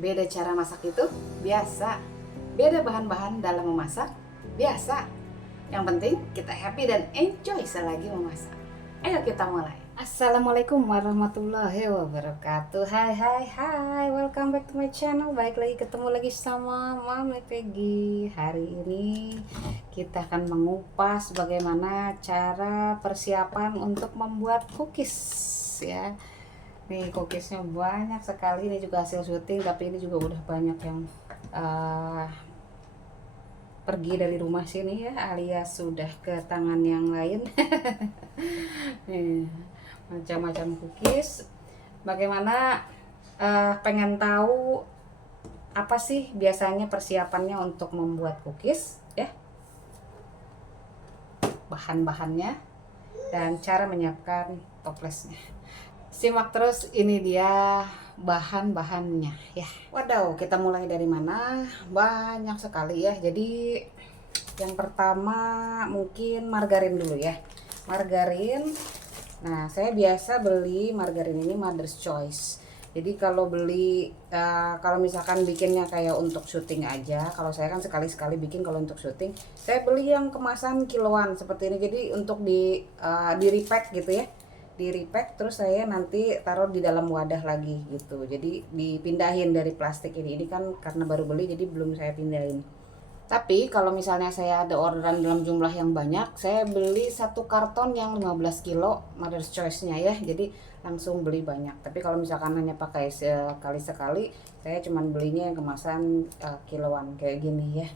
Beda cara masak itu biasa. Beda bahan-bahan dalam memasak biasa. Yang penting kita happy dan enjoy selagi memasak. Ayo kita mulai. Assalamualaikum warahmatullahi wabarakatuh. Hai hai hai, welcome back to my channel. Baik lagi, ketemu lagi sama Mami Peggy. Hari ini kita akan mengupas bagaimana cara persiapan untuk membuat cookies ya. Nih cookiesnya banyak sekali, ini juga hasil syuting, tapi ini juga udah banyak yang uh, pergi dari rumah sini ya, alias sudah ke tangan yang lain. Nih, macam-macam cookies. Bagaimana, pengen tahu apa sih biasanya persiapannya untuk membuat cookies ya, bahan-bahannya dan cara menyiapkan toplesnya. Simak terus, ini dia bahan-bahannya ya. Wadaw, kita mulai dari mana? Banyak sekali ya. Jadi yang pertama mungkin margarin dulu ya. Margarin. Nah, saya biasa beli margarin ini Mother's Choice. Jadi kalau beli, kalau misalkan bikinnya kayak untuk syuting aja, kalau saya kan sekali-sekali bikin, kalau untuk syuting saya beli yang kemasan kiloan seperti ini. Jadi untuk di repack gitu ya, di repack, terus saya nanti taruh di dalam wadah lagi gitu. Jadi dipindahin dari plastik ini kan karena baru beli, jadi belum saya pindahin. Tapi kalau misalnya saya ada orderan dalam jumlah yang banyak, saya beli satu karton yang 15 kilo Mother's Choice-nya ya. Jadi langsung beli banyak. Tapi kalau misalkan hanya pakai sekali-sekali, saya cuman belinya yang kemasan kiloan kayak gini ya.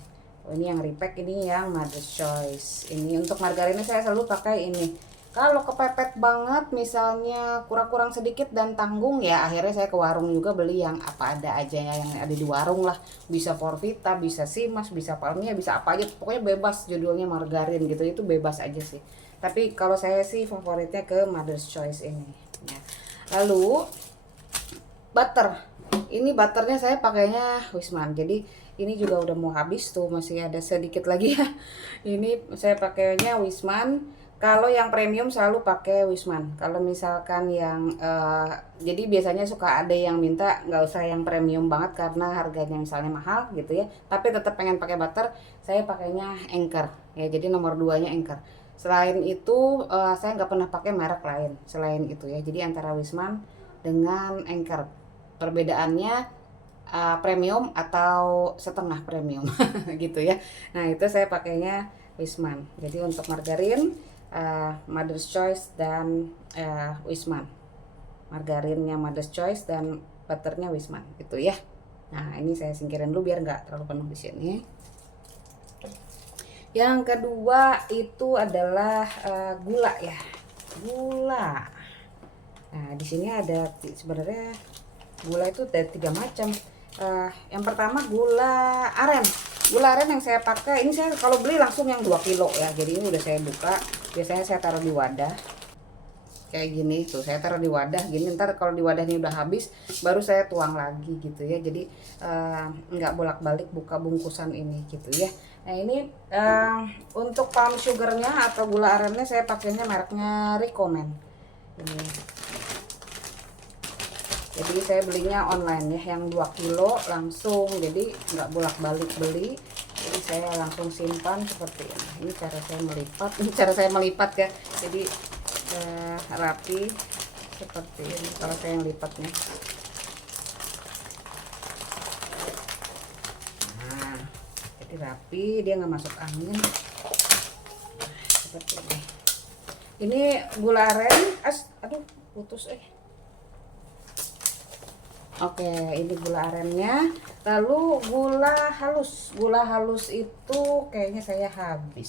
Oh, ini yang repack, ini yang Mother's Choice. Ini untuk margarinnya saya selalu pakai ini. Kalau kepepet banget, misalnya kurang-kurang sedikit dan tanggung ya, akhirnya saya ke warung juga beli yang apa ada aja ya, yang ada di warung lah. Bisa Porvita, bisa Simas, bisa Palmia, bisa apa aja. Pokoknya bebas, judulnya margarin gitu, itu bebas aja sih. Tapi kalau saya sih favoritnya ke Mother's Choice ini. Ya. Lalu butter. Ini butternya saya pakainya Wisman. Jadi ini juga udah mau habis tuh, masih ada sedikit lagi ya. Ini saya pakainya Wisman. Kalau yang premium selalu pakai Wisman. Kalau misalkan yang jadi biasanya suka ada yang minta nggak usah yang premium banget karena harganya misalnya mahal gitu ya. Tapi tetap pengen pakai butter, saya pakainya Anchor ya. Jadi nomor 2-nya Anchor. Selain itu saya nggak pernah pakai merek lain selain itu ya. Jadi antara Wisman dengan Anchor. Perbedaannya premium atau setengah premium gitu ya. Nah, itu saya pakainya Wisman. Jadi untuk margarin Mother's Choice dan Wisman. Margarinnya Mother's Choice dan butternya Wisman gitu ya. Nah, ini saya singkirin dulu biar nggak terlalu penuh di sini. Yang kedua itu adalah gula ya. Gula. Nah, di sini ada sebenarnya gula itu ada 3 macam. Yang pertama gula aren. Gula aren yang saya pakai ini, saya kalau beli langsung yang 2 kilo ya. Jadi ini udah saya buka. Biasanya saya taruh di wadah kayak gini tuh, saya taruh di wadah gini. Ntar kalau di wadahnya udah habis baru saya tuang lagi gitu ya. Jadi nggak bolak-balik buka bungkusan ini gitu ya. Nah, ini untuk palm sugarnya atau gula arennya saya pakainya mereknya Recommend ini. Jadi saya belinya online ya, yang 2 kilo langsung, jadi nggak bolak-balik beli. Jadi saya langsung simpan seperti ini. Ini cara saya melipat, ini cara saya melipat ya. Jadi rapi seperti ini kalau saya yang lipatnya. Nah, jadi rapi, dia nggak masuk angin. Seperti ini. Ini gula aren, aduh putus Oke, ini gula arennya. Lalu gula halus. Gula halus itu kayaknya saya habis.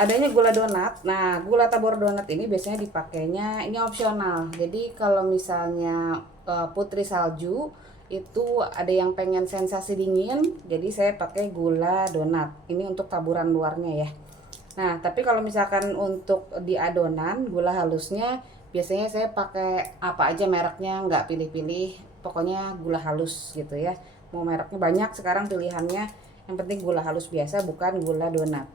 Adanya gula donat. Nah, gula tabur donat ini biasanya dipakainya, ini opsional. Jadi kalau misalnya putri salju itu ada yang pengen sensasi dingin, jadi saya pakai gula donat. Ini untuk taburan luarnya ya. Nah, tapi kalau misalkan untuk di adonan gula halusnya biasanya saya pakai apa aja mereknya, nggak pilih-pilih. Pokoknya gula halus gitu ya. Mau mereknya banyak sekarang pilihannya. Yang penting gula halus biasa, bukan gula donat.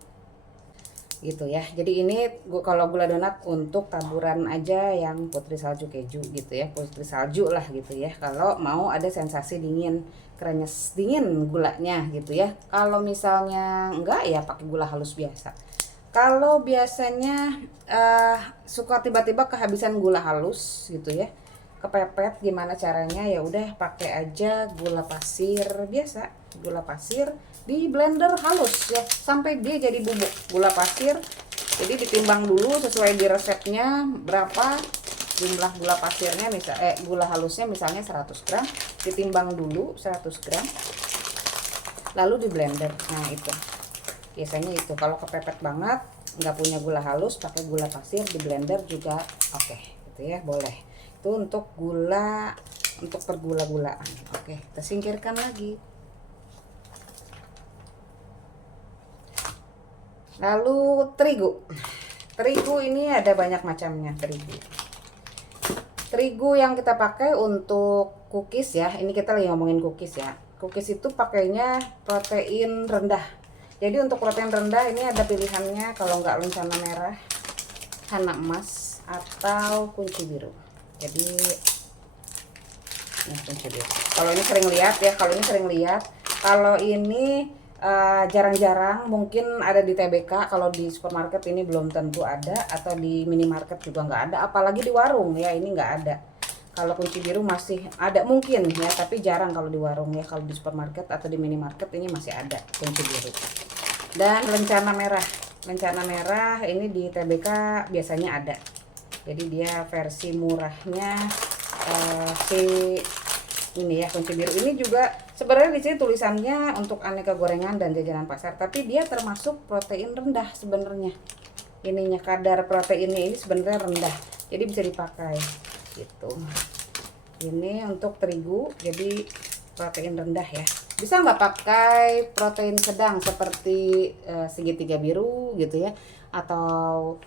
gitu ya. Jadi ini kalau gula donat untuk taburan aja yang putri salju keju gitu ya, putri salju lah gitu ya. Kalau mau ada sensasi dingin, krenyes dingin gulanya gitu ya. Kalau misalnya enggak ya pakai gula halus biasa. Kalau biasanya suka tiba-tiba kehabisan gula halus gitu ya, kepepet gimana caranya, ya udah pakai aja gula pasir biasa, gula pasir di blender halus ya sampai dia jadi bubuk gula pasir. Jadi ditimbang dulu sesuai di resepnya berapa jumlah gula pasirnya, gula halusnya misalnya 100 gram, ditimbang dulu 100 gram lalu di blender. Nah itu biasanya itu. Kalau kepepet banget nggak punya gula halus, pakai gula pasir di blender juga oke gitu ya, boleh. Itu untuk gula, untuk pergula-gulaan. Oke, kita singkirkan lagi. Lalu terigu ini ada banyak macamnya. Terigu yang kita pakai untuk cookies ya, ini kita lagi ngomongin cookies ya. Cookies itu pakainya protein rendah. Jadi untuk protein rendah ini ada pilihannya, kalau nggak lencana merah, hana emas, atau kunci biru. Jadi ini kunci biru. Kalau ini sering lihat ya, kalau ini jarang-jarang, mungkin ada di TBK. Kalau di supermarket ini belum tentu ada, atau di minimarket juga nggak ada, apalagi di warung ya ini nggak ada. Kalau kunci biru masih ada mungkin ya, tapi jarang kalau di warung ya. Kalau di supermarket atau di minimarket ini masih ada kunci biru. Dan lencana merah ini di TBK biasanya ada. Jadi dia versi murahnya ini ya, kunci biru ini juga sebenarnya di sini tulisannya untuk aneka gorengan dan jajanan pasar, tapi dia termasuk protein rendah sebenarnya. Ininya kadar proteinnya ini sebenarnya rendah, jadi bisa dipakai gitu. Ini untuk terigu, jadi protein rendah ya. Bisa nggak pakai protein sedang seperti segitiga biru gitu ya, atau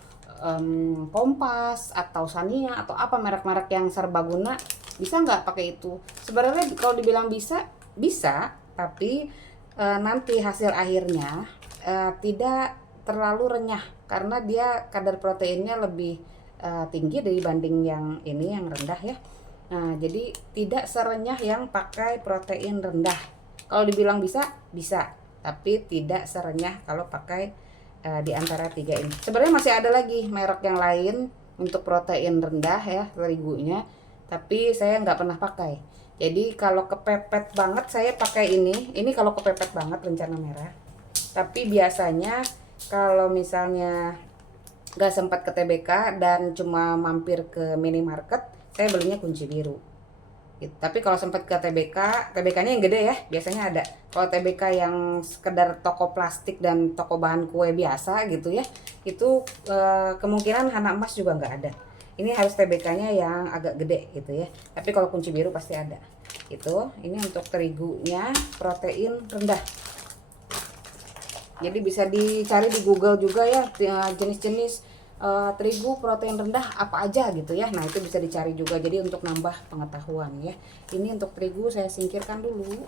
Kompas atau Sania atau apa merek-merek yang serbaguna, bisa nggak pakai itu? Sebenarnya kalau dibilang bisa, tapi nanti hasil akhirnya tidak terlalu renyah karena dia kadar proteinnya lebih tinggi dibanding yang ini yang rendah ya. Nah, jadi tidak serenyah yang pakai protein rendah. Kalau dibilang bisa, tapi tidak serenyah kalau pakai di antara 3 ini. Sebenarnya masih ada lagi merek yang lain untuk protein rendah ya, terigunya, tapi saya nggak pernah pakai. Jadi kalau kepepet banget saya pakai ini. Ini kalau kepepet banget lencana merah. Tapi biasanya kalau misalnya nggak sempat ke TBK dan cuma mampir ke minimarket, saya belinya kunci biru gitu. Tapi kalau sempat ke TBK-nya yang gede ya, biasanya ada. Kalau TBK yang sekedar toko plastik dan toko bahan kue biasa gitu ya, itu kemungkinan hana emas juga nggak ada. Ini harus TBK-nya yang agak gede gitu ya. Tapi kalau kunci biru pasti ada. Itu, ini untuk terigunya protein rendah. Jadi bisa dicari di Google juga ya, jenis-jenis terigu protein rendah apa aja gitu ya. Nah itu bisa dicari juga, jadi untuk nambah pengetahuan ya. Ini untuk terigu saya singkirkan dulu.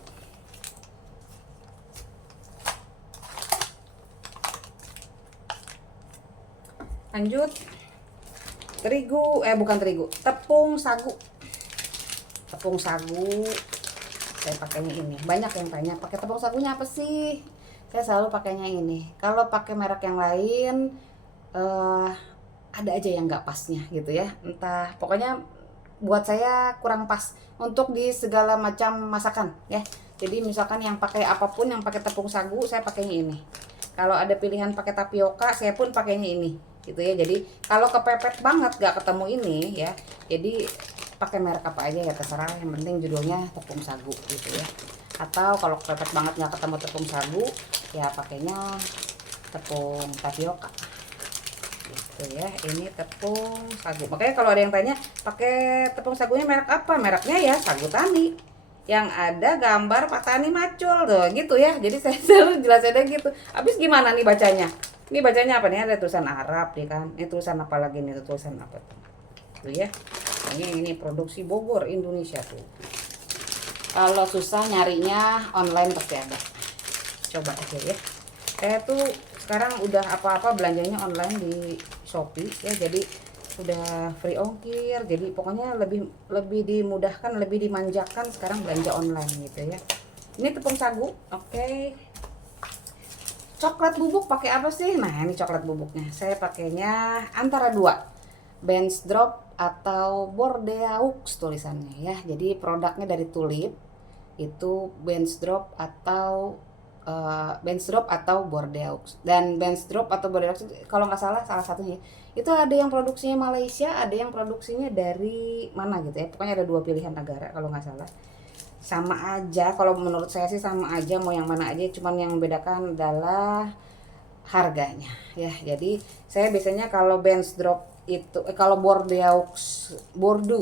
Lanjut, tepung sagu. Saya pakainya ini. Banyak yang tanya pakai tepung sagunya apa sih? Saya selalu pakainya ini. Kalau pakai merek yang lain ada aja yang nggak pasnya gitu ya, entah, pokoknya buat saya kurang pas untuk di segala macam masakan ya. Jadi misalkan yang pakai apapun, yang pakai tepung sagu, saya pakainya ini. Kalau ada pilihan pakai tapioka, saya pun pakainya ini gitu ya. Jadi kalau kepepet banget nggak ketemu ini ya, jadi pakai merek apa aja ya terserah, yang penting judulnya tepung sagu gitu ya. Atau kalau kepepet banget nggak ketemu tepung sagu, ya pakainya tepung tapioka gitu ya. Ini tepung sagu. Makanya kalau ada yang tanya pakai tepung sagunya merek apa, mereknya ya Sagu Tani yang ada gambar Pak Tani macul tuh gitu ya. Jadi saya selalu jelasinnya gitu. Habis gimana nih bacanya? Ini bacanya apa nih? Ada tulisan Arab ya kan? Ini tulisan apa lagi nih? Tulisan apa tuh? Tuh ya. Ini produksi Bogor Indonesia tuh. Kalau susah nyarinya online pasti ada. Coba aja ya. Saya tuh sekarang udah apa-apa belanjanya online di Shopee ya, jadi udah free ongkir, jadi pokoknya lebih lebih dimudahkan, lebih dimanjakan sekarang belanja online gitu ya. Ini tepung sagu, oke. Coklat bubuk pakai apa sih? Nah, ini coklat bubuknya. Saya pakainya antara dua, Bench Drop atau Bordeaux tulisannya ya. Jadi produknya dari Tulip, itu Bench Drop atau Bench Drop atau Bordeaux. Dan Bench Drop atau Bordeaux kalau nggak salah salah satunya itu ada yang produksinya Malaysia, ada yang produksinya dari mana gitu ya. Pokoknya ada dua pilihan negara kalau nggak salah. Sama aja, kalau menurut saya sih sama aja, mau yang mana aja, cuman yang membedakan adalah harganya ya. Jadi saya biasanya kalau Bench Drop itu kalau Bordeaux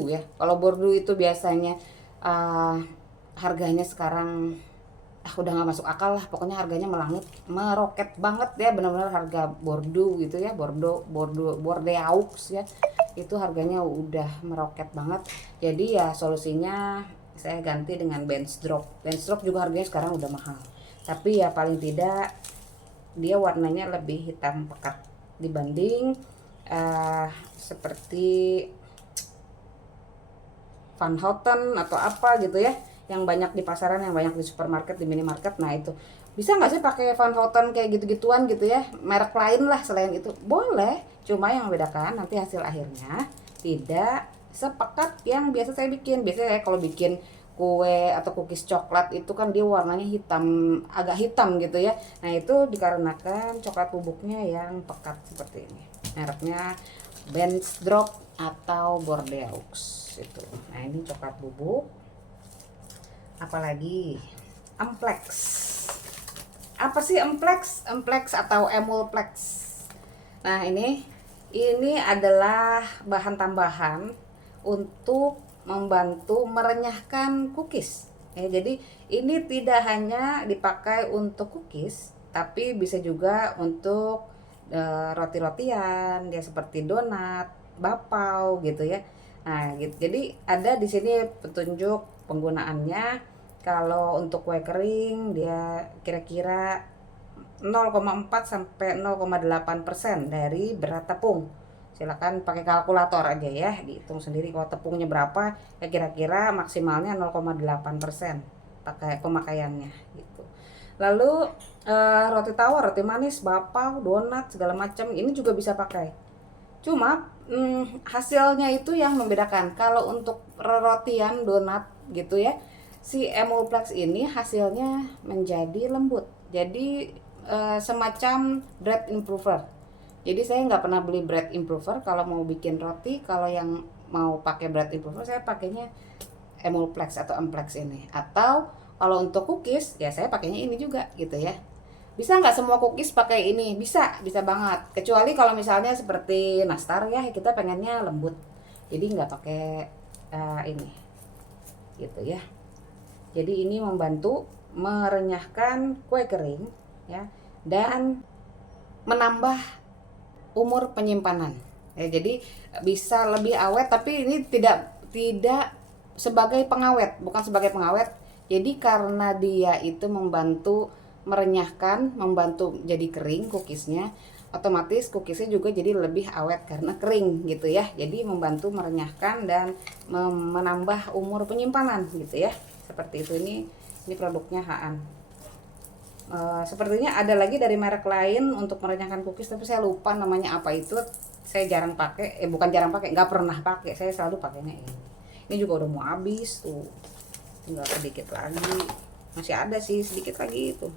ya, kalau Bordeaux itu biasanya harganya sekarang udah nggak masuk akal lah, pokoknya harganya melangit, meroket banget ya, benar-benar harga Bordeaux gitu ya, Bordeaux ya, itu harganya udah meroket banget. Jadi ya solusinya saya ganti dengan Bench Drop. Bench Drop juga harganya sekarang udah mahal, tapi ya paling tidak dia warnanya lebih hitam pekat dibanding seperti Van Houten atau apa gitu ya, yang banyak di pasaran, yang banyak di supermarket, di minimarket. Nah itu bisa nggak sih pakai Van Houten kayak gitu-gituan gitu ya, merek lain lah selain itu boleh, cuma yang membedakan nanti hasil akhirnya tidak sepekat yang biasa saya bikin. Biasanya saya kalau bikin kue atau cookies coklat itu kan dia warnanya hitam, agak hitam gitu ya. Nah itu dikarenakan coklat bubuknya yang pekat seperti ini. Mereknya Bench Drop atau Bordeaux itu. Nah ini coklat bubuk. Apalagi Amplex. Apa sih Amplex? Amplex atau Emulplex. Nah ini adalah bahan tambahan untuk membantu merenyahkan cookies ya. Jadi ini tidak hanya dipakai untuk cookies, tapi bisa juga untuk roti-rotian ya, seperti donat, bapau gitu ya. Nah gitu, jadi ada di sini petunjuk penggunaannya. Kalau untuk kue kering dia kira-kira 0,4 sampai 0,8% dari berat tepung. Silakan pakai kalkulator aja ya, dihitung sendiri kalau tepungnya berapa ya, kira-kira maksimalnya 0,8% pakai pemakaiannya gitu. Lalu roti tawar, roti manis, bapau, donat segala macam ini juga bisa pakai. Cuma hasilnya itu yang membedakan. Kalau untuk rotian, donat gitu ya, si Emulplex ini hasilnya menjadi lembut. Jadi semacam bread improver. Jadi saya nggak pernah beli bread improver kalau mau bikin roti. Kalau yang mau pakai bread improver saya pakainya Emulplex atau Amplex ini. Atau kalau untuk cookies ya saya pakainya ini juga gitu ya. Bisa nggak semua cookies pakai ini? Bisa, bisa banget. Kecuali kalau misalnya seperti nastar ya, kita pengennya lembut. Jadi nggak pakai ini gitu ya. Jadi ini membantu merenyahkan kue kering ya, dan menambah umur penyimpanan ya. Jadi bisa lebih awet, tapi ini tidak sebagai pengawet, bukan sebagai pengawet. Jadi karena dia itu membantu merenyahkan, membantu jadi kering cookiesnya, otomatis cookiesnya juga jadi lebih awet karena kering gitu ya. Jadi membantu merenyahkan dan menambah umur penyimpanan gitu ya, seperti itu. Ini produknya Haan. Sepertinya ada lagi dari merek lain untuk merenyahkan cookies, tapi saya lupa namanya apa itu. Saya jarang pakai, bukan jarang pakai, nggak pernah pakai. Saya selalu pakainya ini. Ini juga udah mau habis tuh, tinggal sedikit lagi. Masih ada sih sedikit lagi itu,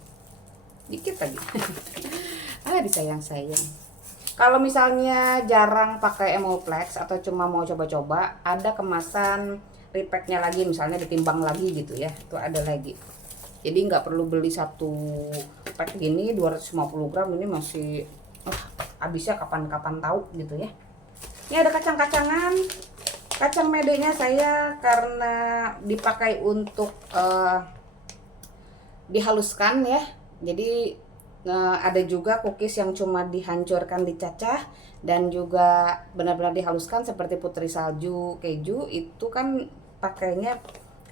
dikit lagi. Disayang-sayang. Kalau misalnya jarang pakai Emulplex atau cuma mau coba-coba, ada kemasan repacknya lagi, misalnya ditimbang lagi gitu ya, itu ada lagi. Jadi nggak perlu beli satu pack gini 250 gram, ini masih habisnya kapan-kapan tahu gitu ya. Ini ada kacang-kacangan. Kacang medenya saya karena dipakai untuk dihaluskan ya. Jadi ada juga cookies yang cuma dihancurkan, dicacah, dan juga benar-benar dihaluskan seperti putri salju, keju. Itu kan pakainya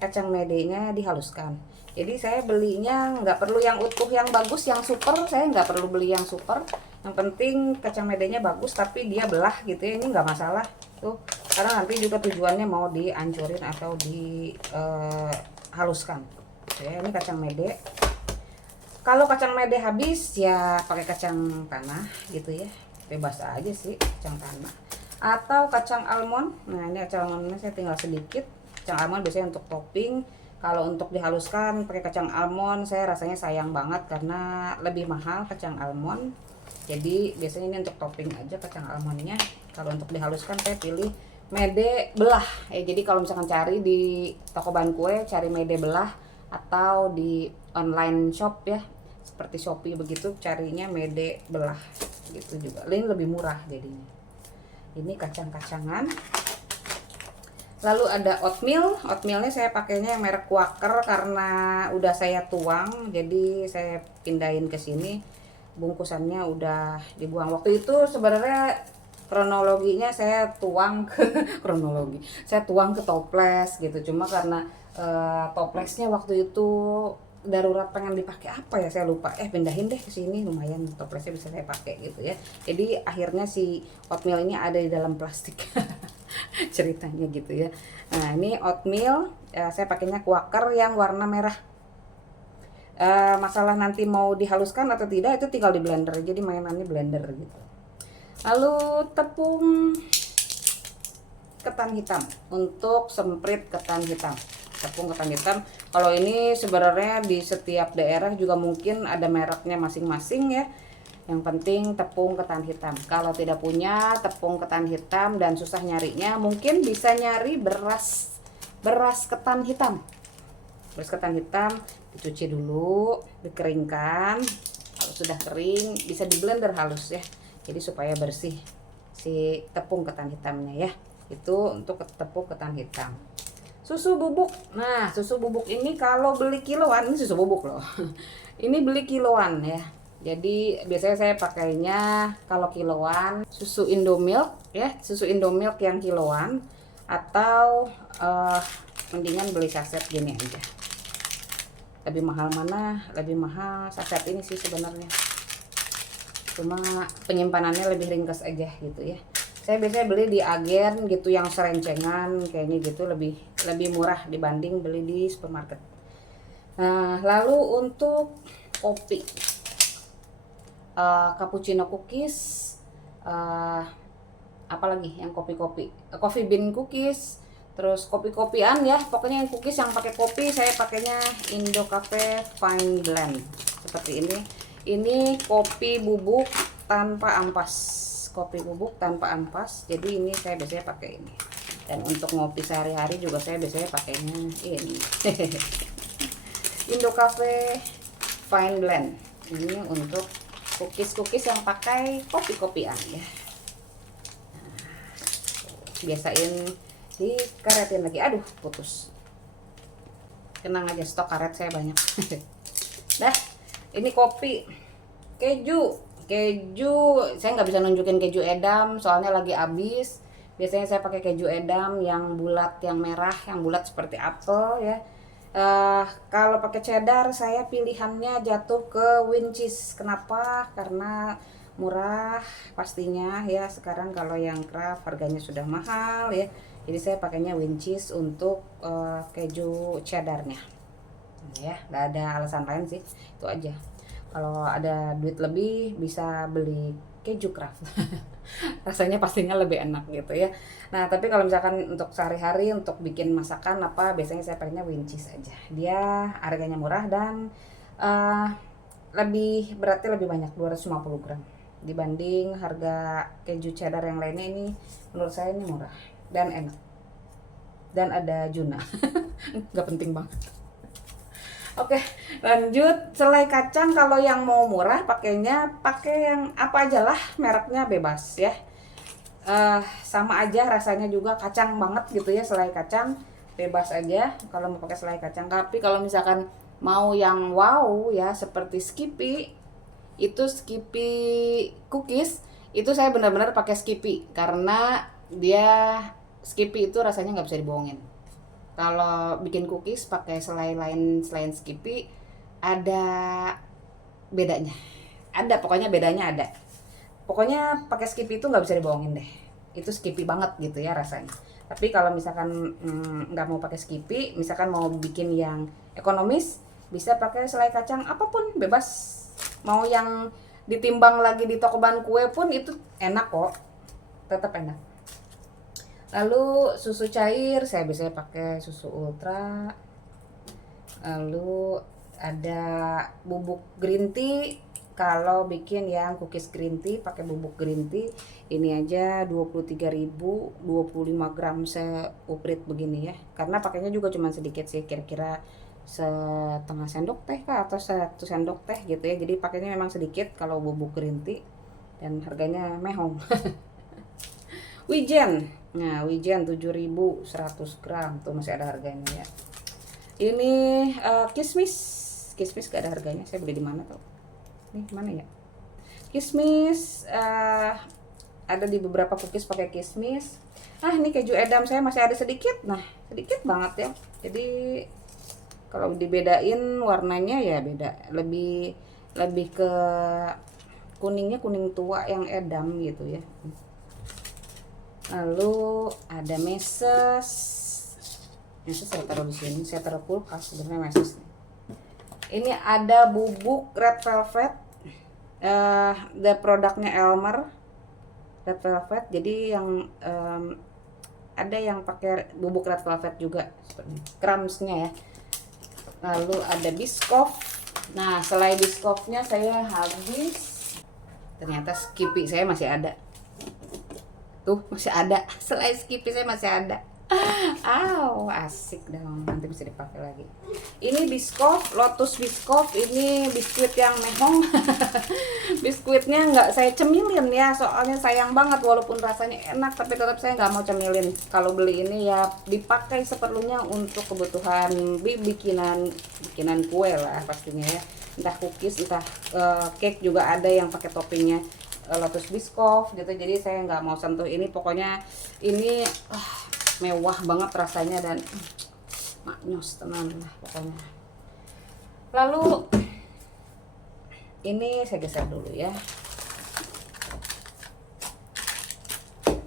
kacang medenya dihaluskan. Jadi saya belinya nggak perlu yang utuh yang bagus, yang super, saya nggak perlu beli yang super. Yang penting kacang medenya bagus tapi dia belah gitu ya, ini nggak masalah tuh, karena nanti juga tujuannya mau dihancurin atau dihaluskan. Ya, ini kacang mede. Kalau kacang mede habis ya pakai kacang tanah gitu ya, bebas aja sih, kacang tanah atau kacang almond. Nah ini kacang almondnya saya tinggal sedikit. Kacang almond biasanya untuk topping. Kalau untuk dihaluskan pakai kacang almond, saya rasanya sayang banget karena lebih mahal kacang almond. Jadi biasanya ini untuk topping aja kacang almondnya. Kalau untuk dihaluskan saya pilih mede belah. Jadi kalau misalkan cari di toko bahan kue, cari mede belah atau di online shop ya, seperti Shopee begitu, carinya mede belah gitu juga. Ini lebih murah jadinya. Ini kacang-kacangan. Lalu ada oatmeal. Oatmealnya saya pakainya yang merek Quaker karena udah saya tuang, jadi saya pindahin ke sini. Bungkusannya udah dibuang. Waktu itu sebenarnya kronologinya saya tuang ke kronologi. Saya tuang ke toples gitu. Cuma karena toplesnya waktu itu darurat pengen dipakai apa ya saya lupa, pindahin deh ke sini, lumayan toplesnya bisa saya pakai gitu ya. Jadi akhirnya si oatmeal ini ada di dalam plastik. Ceritanya gitu ya. Nah ini oatmeal saya pakainya Quaker yang warna merah. Masalah nanti mau dihaluskan atau tidak itu tinggal di blender, jadi mainannya blender gitu. Lalu tepung ketan hitam untuk semprit ketan hitam. Tepung ketan hitam, kalau ini sebenarnya di setiap daerah juga mungkin ada mereknya masing-masing ya. Yang penting tepung ketan hitam. Kalau tidak punya tepung ketan hitam dan susah nyarinya, mungkin bisa nyari beras ketan hitam. Beras ketan hitam dicuci dulu, dikeringkan. Kalau sudah kering bisa di blender halus ya. Jadi supaya bersih si tepung ketan hitamnya ya. Itu untuk tepung ketan hitam. Susu bubuk. Nah, susu bubuk ini kalau beli kiloan, ini susu bubuk loh. Ini beli kiloan ya. Jadi biasanya saya pakainya kalau kiloan susu Indomilk ya, susu Indomilk yang kiloan, atau mendingan beli saset gini aja. Lebih mahal mana? Lebih mahal saset ini sih sebenarnya. Cuma penyimpanannya lebih ringkas aja gitu ya. Saya biasanya beli di agen gitu yang serencengan kayaknya gitu, lebih murah dibanding beli di supermarket. Nah lalu untuk kopi, cappuccino cookies, apalagi yang coffee bean cookies, terus kopi-kopian ya, pokoknya yang cookies yang pakai kopi saya pakainya Indo Cafe Fine Blend seperti ini. Ini kopi bubuk tanpa ampas. Kopi bubuk tanpa ampas, jadi ini saya biasanya pakai ini. Dan untuk ngopi sehari-hari juga saya biasanya pakainya ini. Indo Cafe Fine Blend. Ini untuk cookies yang pakai kopi-kopian ya. Nah, biasain dikaretin lagi. Aduh, putus. Tenang aja, stok karet saya banyak. Dah, ini kopi, keju saya nggak bisa nunjukin keju edam soalnya lagi habis. Biasanya saya pakai keju edam yang bulat, yang merah, yang bulat seperti apel ya. Kalau pakai cheddar saya pilihannya jatuh ke win cheese. Kenapa? Karena murah pastinya ya. Sekarang kalau yang Kraft harganya sudah mahal ya. Jadi saya pakainya win cheese untuk keju cheddarnya. Ya, nggak ada alasan lain sih, itu aja. Kalau ada duit lebih bisa beli keju Kraft. Rasanya pastinya lebih enak gitu ya. Nah tapi kalau misalkan untuk sehari-hari untuk bikin masakan apa, biasanya saya pakainya win cheese aja. Dia harganya murah dan berarti lebih banyak, 250 gram dibanding harga keju cheddar yang lainnya. Ini menurut saya ini murah dan enak dan ada Juna. Nggak penting banget. Oke, lanjut. Selai kacang kalau yang mau murah pakai yang apa aja lah, mereknya bebas ya. Sama aja rasanya juga kacang banget gitu ya. Selai kacang bebas aja kalau mau pakai selai kacang. Tapi kalau misalkan mau yang wow ya seperti Skippy, itu Skippy cookies, itu saya benar-benar pakai Skippy karena dia Skippy itu rasanya nggak bisa dibohongin. Kalau bikin cookies pakai selai lain selain Skippy ada bedanya. Ada, pokoknya bedanya ada. Pokoknya pakai Skippy itu nggak bisa dibohongin deh. Itu Skippy banget gitu ya rasanya. Tapi kalau misalkan nggak mau pakai Skippy, misalkan mau bikin yang ekonomis, bisa pakai selai kacang apapun, bebas. Mau yang ditimbang lagi di toko bahan kue pun itu enak kok, tetap enak. Lalu susu cair saya biasanya pakai susu ultra. Lalu ada bubuk green tea. Kalau bikin yang cookies green tea pakai bubuk green tea ini aja 23.000, 25 gram seuprit begini ya. Karena pakainya juga cuma sedikit sih, kira-kira setengah sendok teh kah atau 1 sendok teh gitu ya. Jadi pakainya memang sedikit kalau bubuk green tea, dan harganya mehong. Wijen. Nah, wijen 7.100 gram tuh masih ada harganya ya. Ini kismis. Kismis gak ada harganya. Saya beli di mana tuh? Nih, mana ya? Kismis ada di beberapa cookies pakai kismis. Ah, ini keju edam saya masih ada sedikit. Nah, sedikit banget ya. Jadi kalau dibedain warnanya ya beda. Lebih ke kuningnya kuning tua yang edam gitu ya. Lalu ada meses. Meses saya taruh di sini, saya taruh kulkas sebenarnya meses. Ini ada bubuk red velvet. Produknya Elmer red velvet. Jadi yang ada yang pakai bubuk red velvet juga seperti crumbsnya ya. Lalu ada Biscoff. Nah, selain Biscoffnya saya habis. Ternyata Skippy saya masih ada. Tuh masih ada, selain Skippy saya masih ada. Asik dong, nanti bisa dipakai lagi. Ini Biscoff, Lotus Biscoff, ini biskuit yang mehong. Biskuitnya nggak saya cemilin ya, soalnya sayang banget walaupun rasanya enak, tapi tetap saya nggak mau cemilin. Kalau beli ini ya dipakai seperlunya untuk kebutuhan bikinan kue lah pastinya ya. Entah cookies, entah cake juga ada yang pakai toppingnya Lotus Biscoff gitu. Jadi saya nggak mau sentuh ini, pokoknya ini mewah banget rasanya dan maknyos tenan lah pokoknya. Lalu ini saya geser dulu ya.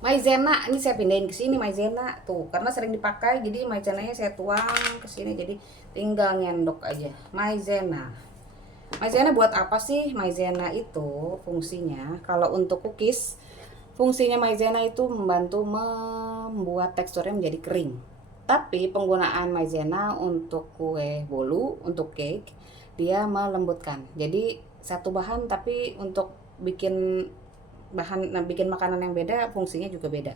Maizena ini saya pindahin ke sini, maizena tuh karena sering dipakai, jadi maizenanya saya tuang ke sini, jadi tinggal nyendok aja. Maizena buat apa sih? Maizena itu fungsinya kalau untuk cookies, fungsinya maizena itu membantu membuat teksturnya menjadi kering. Tapi penggunaan maizena untuk kue bolu, untuk cake, dia melembutkan. Jadi satu bahan tapi untuk bikin makanan yang beda, fungsinya juga beda.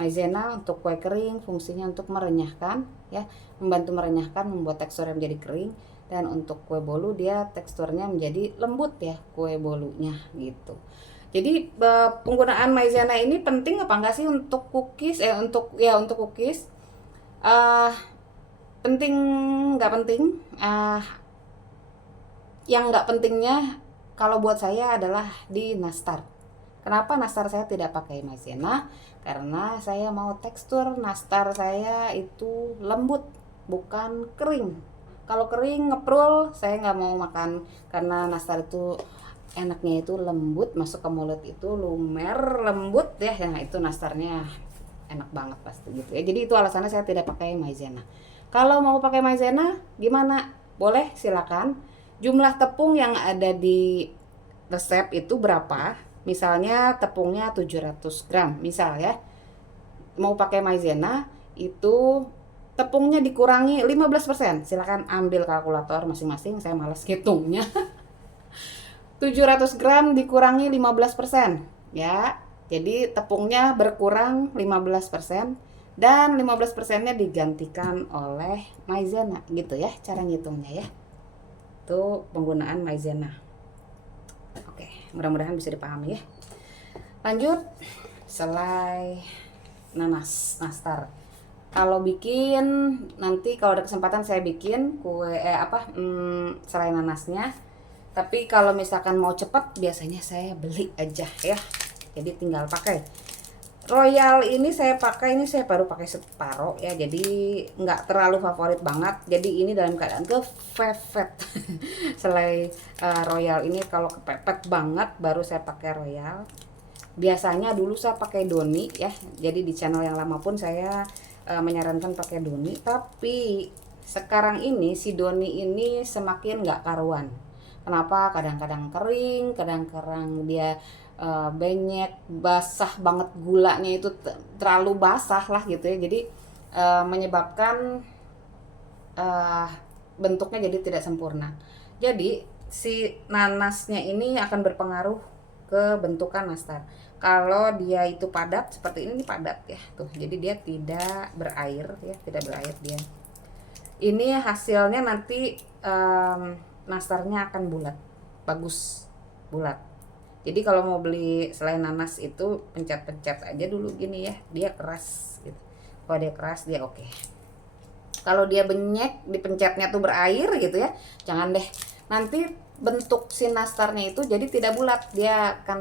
Maizena untuk kue kering fungsinya untuk merenyahkan ya, membantu merenyahkan, membuat teksturnya menjadi kering. Dan untuk kue bolu dia teksturnya menjadi lembut ya, kue bolunya gitu. Jadi penggunaan maizena ini penting apa enggak sih untuk cookies? Untuk cookies penting nggak penting? Yang nggak pentingnya kalau buat saya adalah di nastar. Kenapa nastar saya tidak pakai maizena? Karena saya mau tekstur nastar saya itu lembut, bukan kering. Kalau kering ngeprul saya nggak mau makan, karena nastar itu enaknya itu lembut, masuk ke mulut itu lumer lembut ya. Nah itu nastarnya enak banget pasti gitu ya. Jadi itu alasannya saya tidak pakai maizena. Kalau mau pakai maizena gimana? Boleh, silakan. Jumlah tepung yang ada di resep itu berapa? Misalnya tepungnya 700 gram misal ya. Mau pakai maizena itu tepungnya dikurangi 15%. Silakan ambil kalkulator masing-masing, saya malas ngitungnya. 700 gram dikurangi 15% ya. Jadi tepungnya berkurang 15% dan 15%-nya digantikan oleh maizena gitu ya cara ngitungnya ya. Itu penggunaan maizena. Oke, mudah-mudahan bisa dipahami ya. Lanjut, selai nastar. Kalau bikin nanti kalau ada kesempatan saya bikin kue selai nanasnya. Tapi kalau misalkan mau cepat biasanya saya beli aja ya. Jadi tinggal pakai Royal ini saya pakai, ini saya baru pakai separuh ya, jadi nggak terlalu favorit banget. Jadi ini dalam keadaan kepepet. Selain Royal ini kalau kepepet banget baru saya pakai Royal. Biasanya dulu saya pakai Doni ya, jadi di channel yang lama pun saya menyarankan pakai Doni, tapi sekarang ini si Doni ini semakin nggak karuan. Kenapa? Kadang-kadang kering, kadang-kadang dia benyek, basah banget, gulanya itu terlalu basah lah gitu ya. Jadi menyebabkan bentuknya jadi tidak sempurna. Jadi si nanasnya ini akan berpengaruh ke bentukan nastar. Kalau dia itu padat seperti ini padat ya tuh, jadi dia tidak berair ya, tidak berair dia. Ini hasilnya nanti nastarnya akan bulat, bagus bulat. Jadi kalau mau beli selain nanas itu pencet-pencet aja dulu gini ya, dia keras gitu. Kalau dia keras dia oke. Kalau dia benyek, dipencetnya tuh berair gitu ya, jangan deh. Nanti bentuk si nastarnya itu jadi tidak bulat, dia akan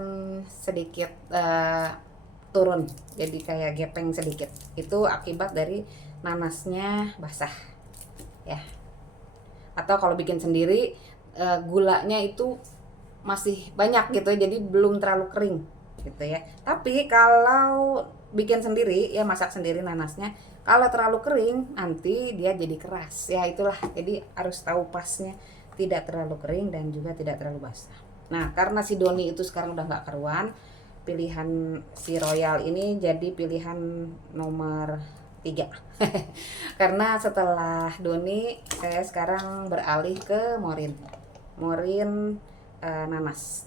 sedikit turun, jadi kayak gepeng sedikit. Itu akibat dari nanasnya basah ya. Atau kalau bikin sendiri gulanya itu masih banyak gitu, jadi belum terlalu kering gitu ya. Tapi kalau bikin sendiri ya, masak sendiri nanasnya, kalau terlalu kering nanti dia jadi keras ya. Itulah, jadi harus tahu pasnya, tidak terlalu kering dan juga tidak terlalu basah. Nah, karena si Doni itu sekarang udah nggak karuan, pilihan si Royal ini jadi pilihan nomor 3. Karena setelah Doni saya sekarang beralih ke Morin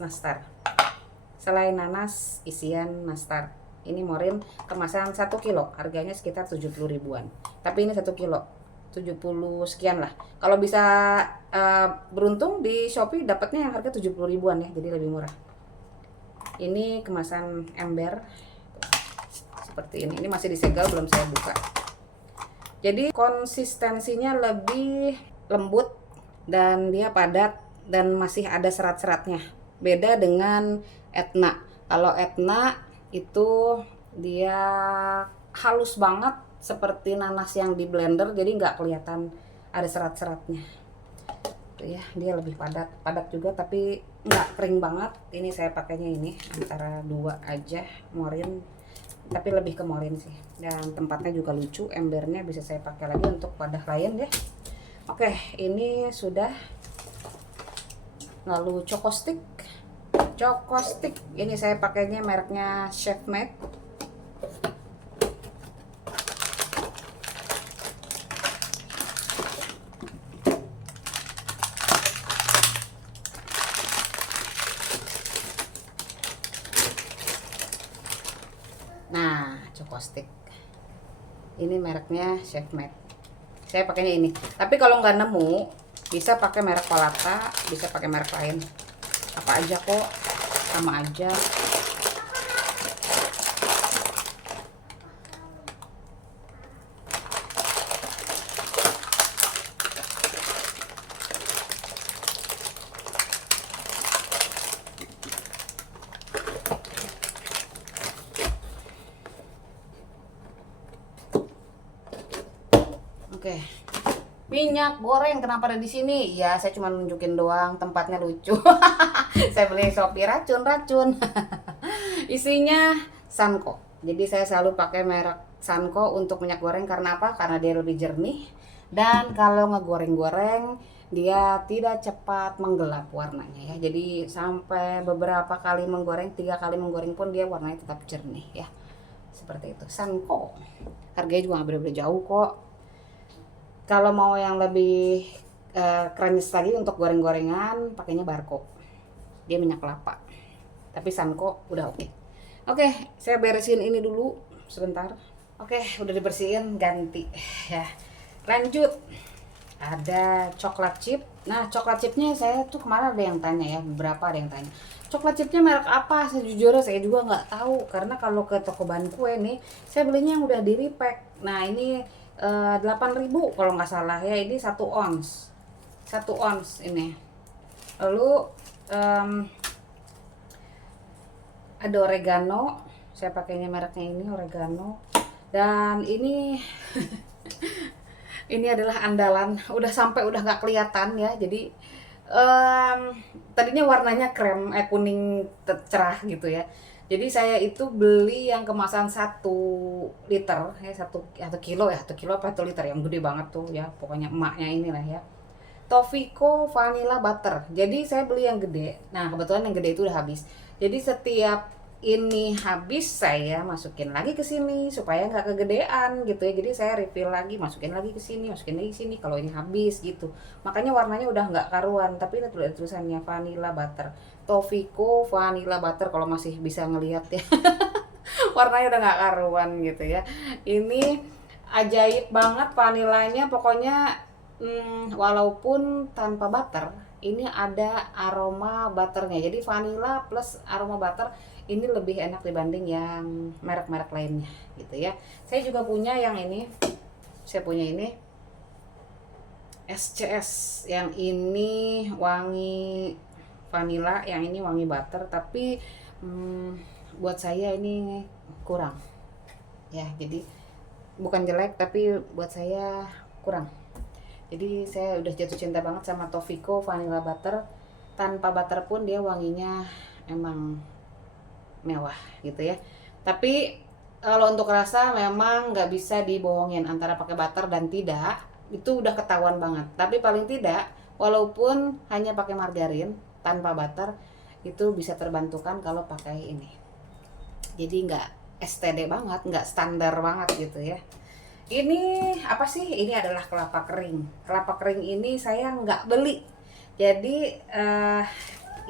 nastar. Selain nanas, isian nastar. Ini Morin kemasan 1 kilo, harganya sekitar 70 ribuan. Tapi ini 1 kilo 70 sekian lah. Kalau bisa beruntung di Shopee dapatnya yang harga 70 ribuan ya, jadi lebih murah. Ini kemasan ember seperti ini. Ini masih disegel, belum saya buka. Jadi konsistensinya lebih lembut dan dia padat dan masih ada serat-seratnya. Beda dengan Etna. Kalau Etna itu dia halus banget seperti nanas yang di blender, jadi nggak kelihatan ada serat-seratnya. Tuh ya, dia lebih padat juga tapi nggak kering banget. Ini saya pakainya ini antara 2 aja, Morin, tapi lebih ke Morin sih. Dan tempatnya juga lucu, embernya bisa saya pakai lagi untuk wadah lain ya. Oke, ini sudah. Lalu Choco Stick ini saya pakainya mereknya Chef Made. Nah, Choco Stick ini mereknya Chef Made, saya pakainya ini. Tapi kalau nggak nemu, bisa pakai merek Polata, bisa pakai merek lain, apa aja kok sama aja. Oke. Minyak goreng kenapa ada di sini? Ya, saya cuma nunjukin doang, tempatnya lucu. Saya beli Shopee, racun. Isinya Sanko. Jadi saya selalu pakai merek Sanko untuk minyak goreng. Karena apa? Karena dia lebih jernih. Dan kalau ngegoreng-goreng dia tidak cepat menggelap warnanya ya. Jadi sampai beberapa kali menggoreng, 3 kali menggoreng pun dia warnanya tetap jernih ya. Seperti itu, Sanko. Harganya juga nggak beda-beda jauh kok. Kalau mau yang lebih krenyes lagi untuk goreng-gorengan, pakainya Barco. Dia minyak kelapa. Tapi Sanko udah oke. Oke, saya beresin ini dulu sebentar. Oke, udah dibersihin, ganti ya. Lanjut. Ada coklat chip. Nah, coklat chipnya saya tuh kemarin ada yang tanya ya, beberapa ada yang tanya. Coklat chipnya merek apa? Sejujurnya saya juga nggak tahu, karena kalau ke toko bahan kue nih, saya belinya yang udah di repack. Nah, ini 8.000 kalau nggak salah ya. Ini 1 ons ini. Lalu ada oregano Saya pakainya mereknya ini oregano. Dan ini ini adalah andalan. Udah sampai udah nggak kelihatan ya. Jadi tadinya warnanya krem kuning cerah gitu ya. Jadi saya itu beli yang kemasan 1 liter ya, 1 kilo ya, 1 kilo apa 1 liter yang gede banget tuh ya, pokoknya emaknya inilah ya. Tofiko Vanilla Butter. Jadi saya beli yang gede. Nah, kebetulan yang gede itu udah habis. Jadi setiap ini habis saya masukin lagi ke sini supaya nggak kegedean gitu ya. Jadi saya refill lagi, masukin lagi ke sini, masukin lagi ke sini kalau ini habis gitu. Makanya warnanya udah nggak karuan, tapi ini tulisannya Vanilla Butter. Tofiko Vanilla Butter kalau masih bisa ngelihat ya. Warnanya udah nggak karuan gitu ya. Ini ajaib banget vanilanya, pokoknya walaupun tanpa butter ini ada aroma butternya. Jadi vanilla plus aroma butter ini lebih enak dibanding yang merek-merek lainnya gitu ya. Saya juga punya yang ini, saya punya ini SCS, yang ini wangi vanilla, yang ini wangi butter, tapi buat saya ini kurang ya. Jadi bukan jelek, tapi buat saya kurang. Jadi saya udah jatuh cinta banget sama Tofiko Vanilla Butter. Tanpa butter pun dia wanginya emang mewah gitu ya. Tapi kalau untuk rasa memang nggak bisa dibohongin antara pakai butter dan tidak. Itu udah ketahuan banget. Tapi paling tidak, walaupun hanya pakai margarin tanpa butter, itu bisa terbantukan kalau pakai ini. Jadi nggak STD banget, nggak standar banget gitu ya. Ini apa sih? Ini adalah kelapa kering. Kelapa kering ini saya nggak beli. Jadi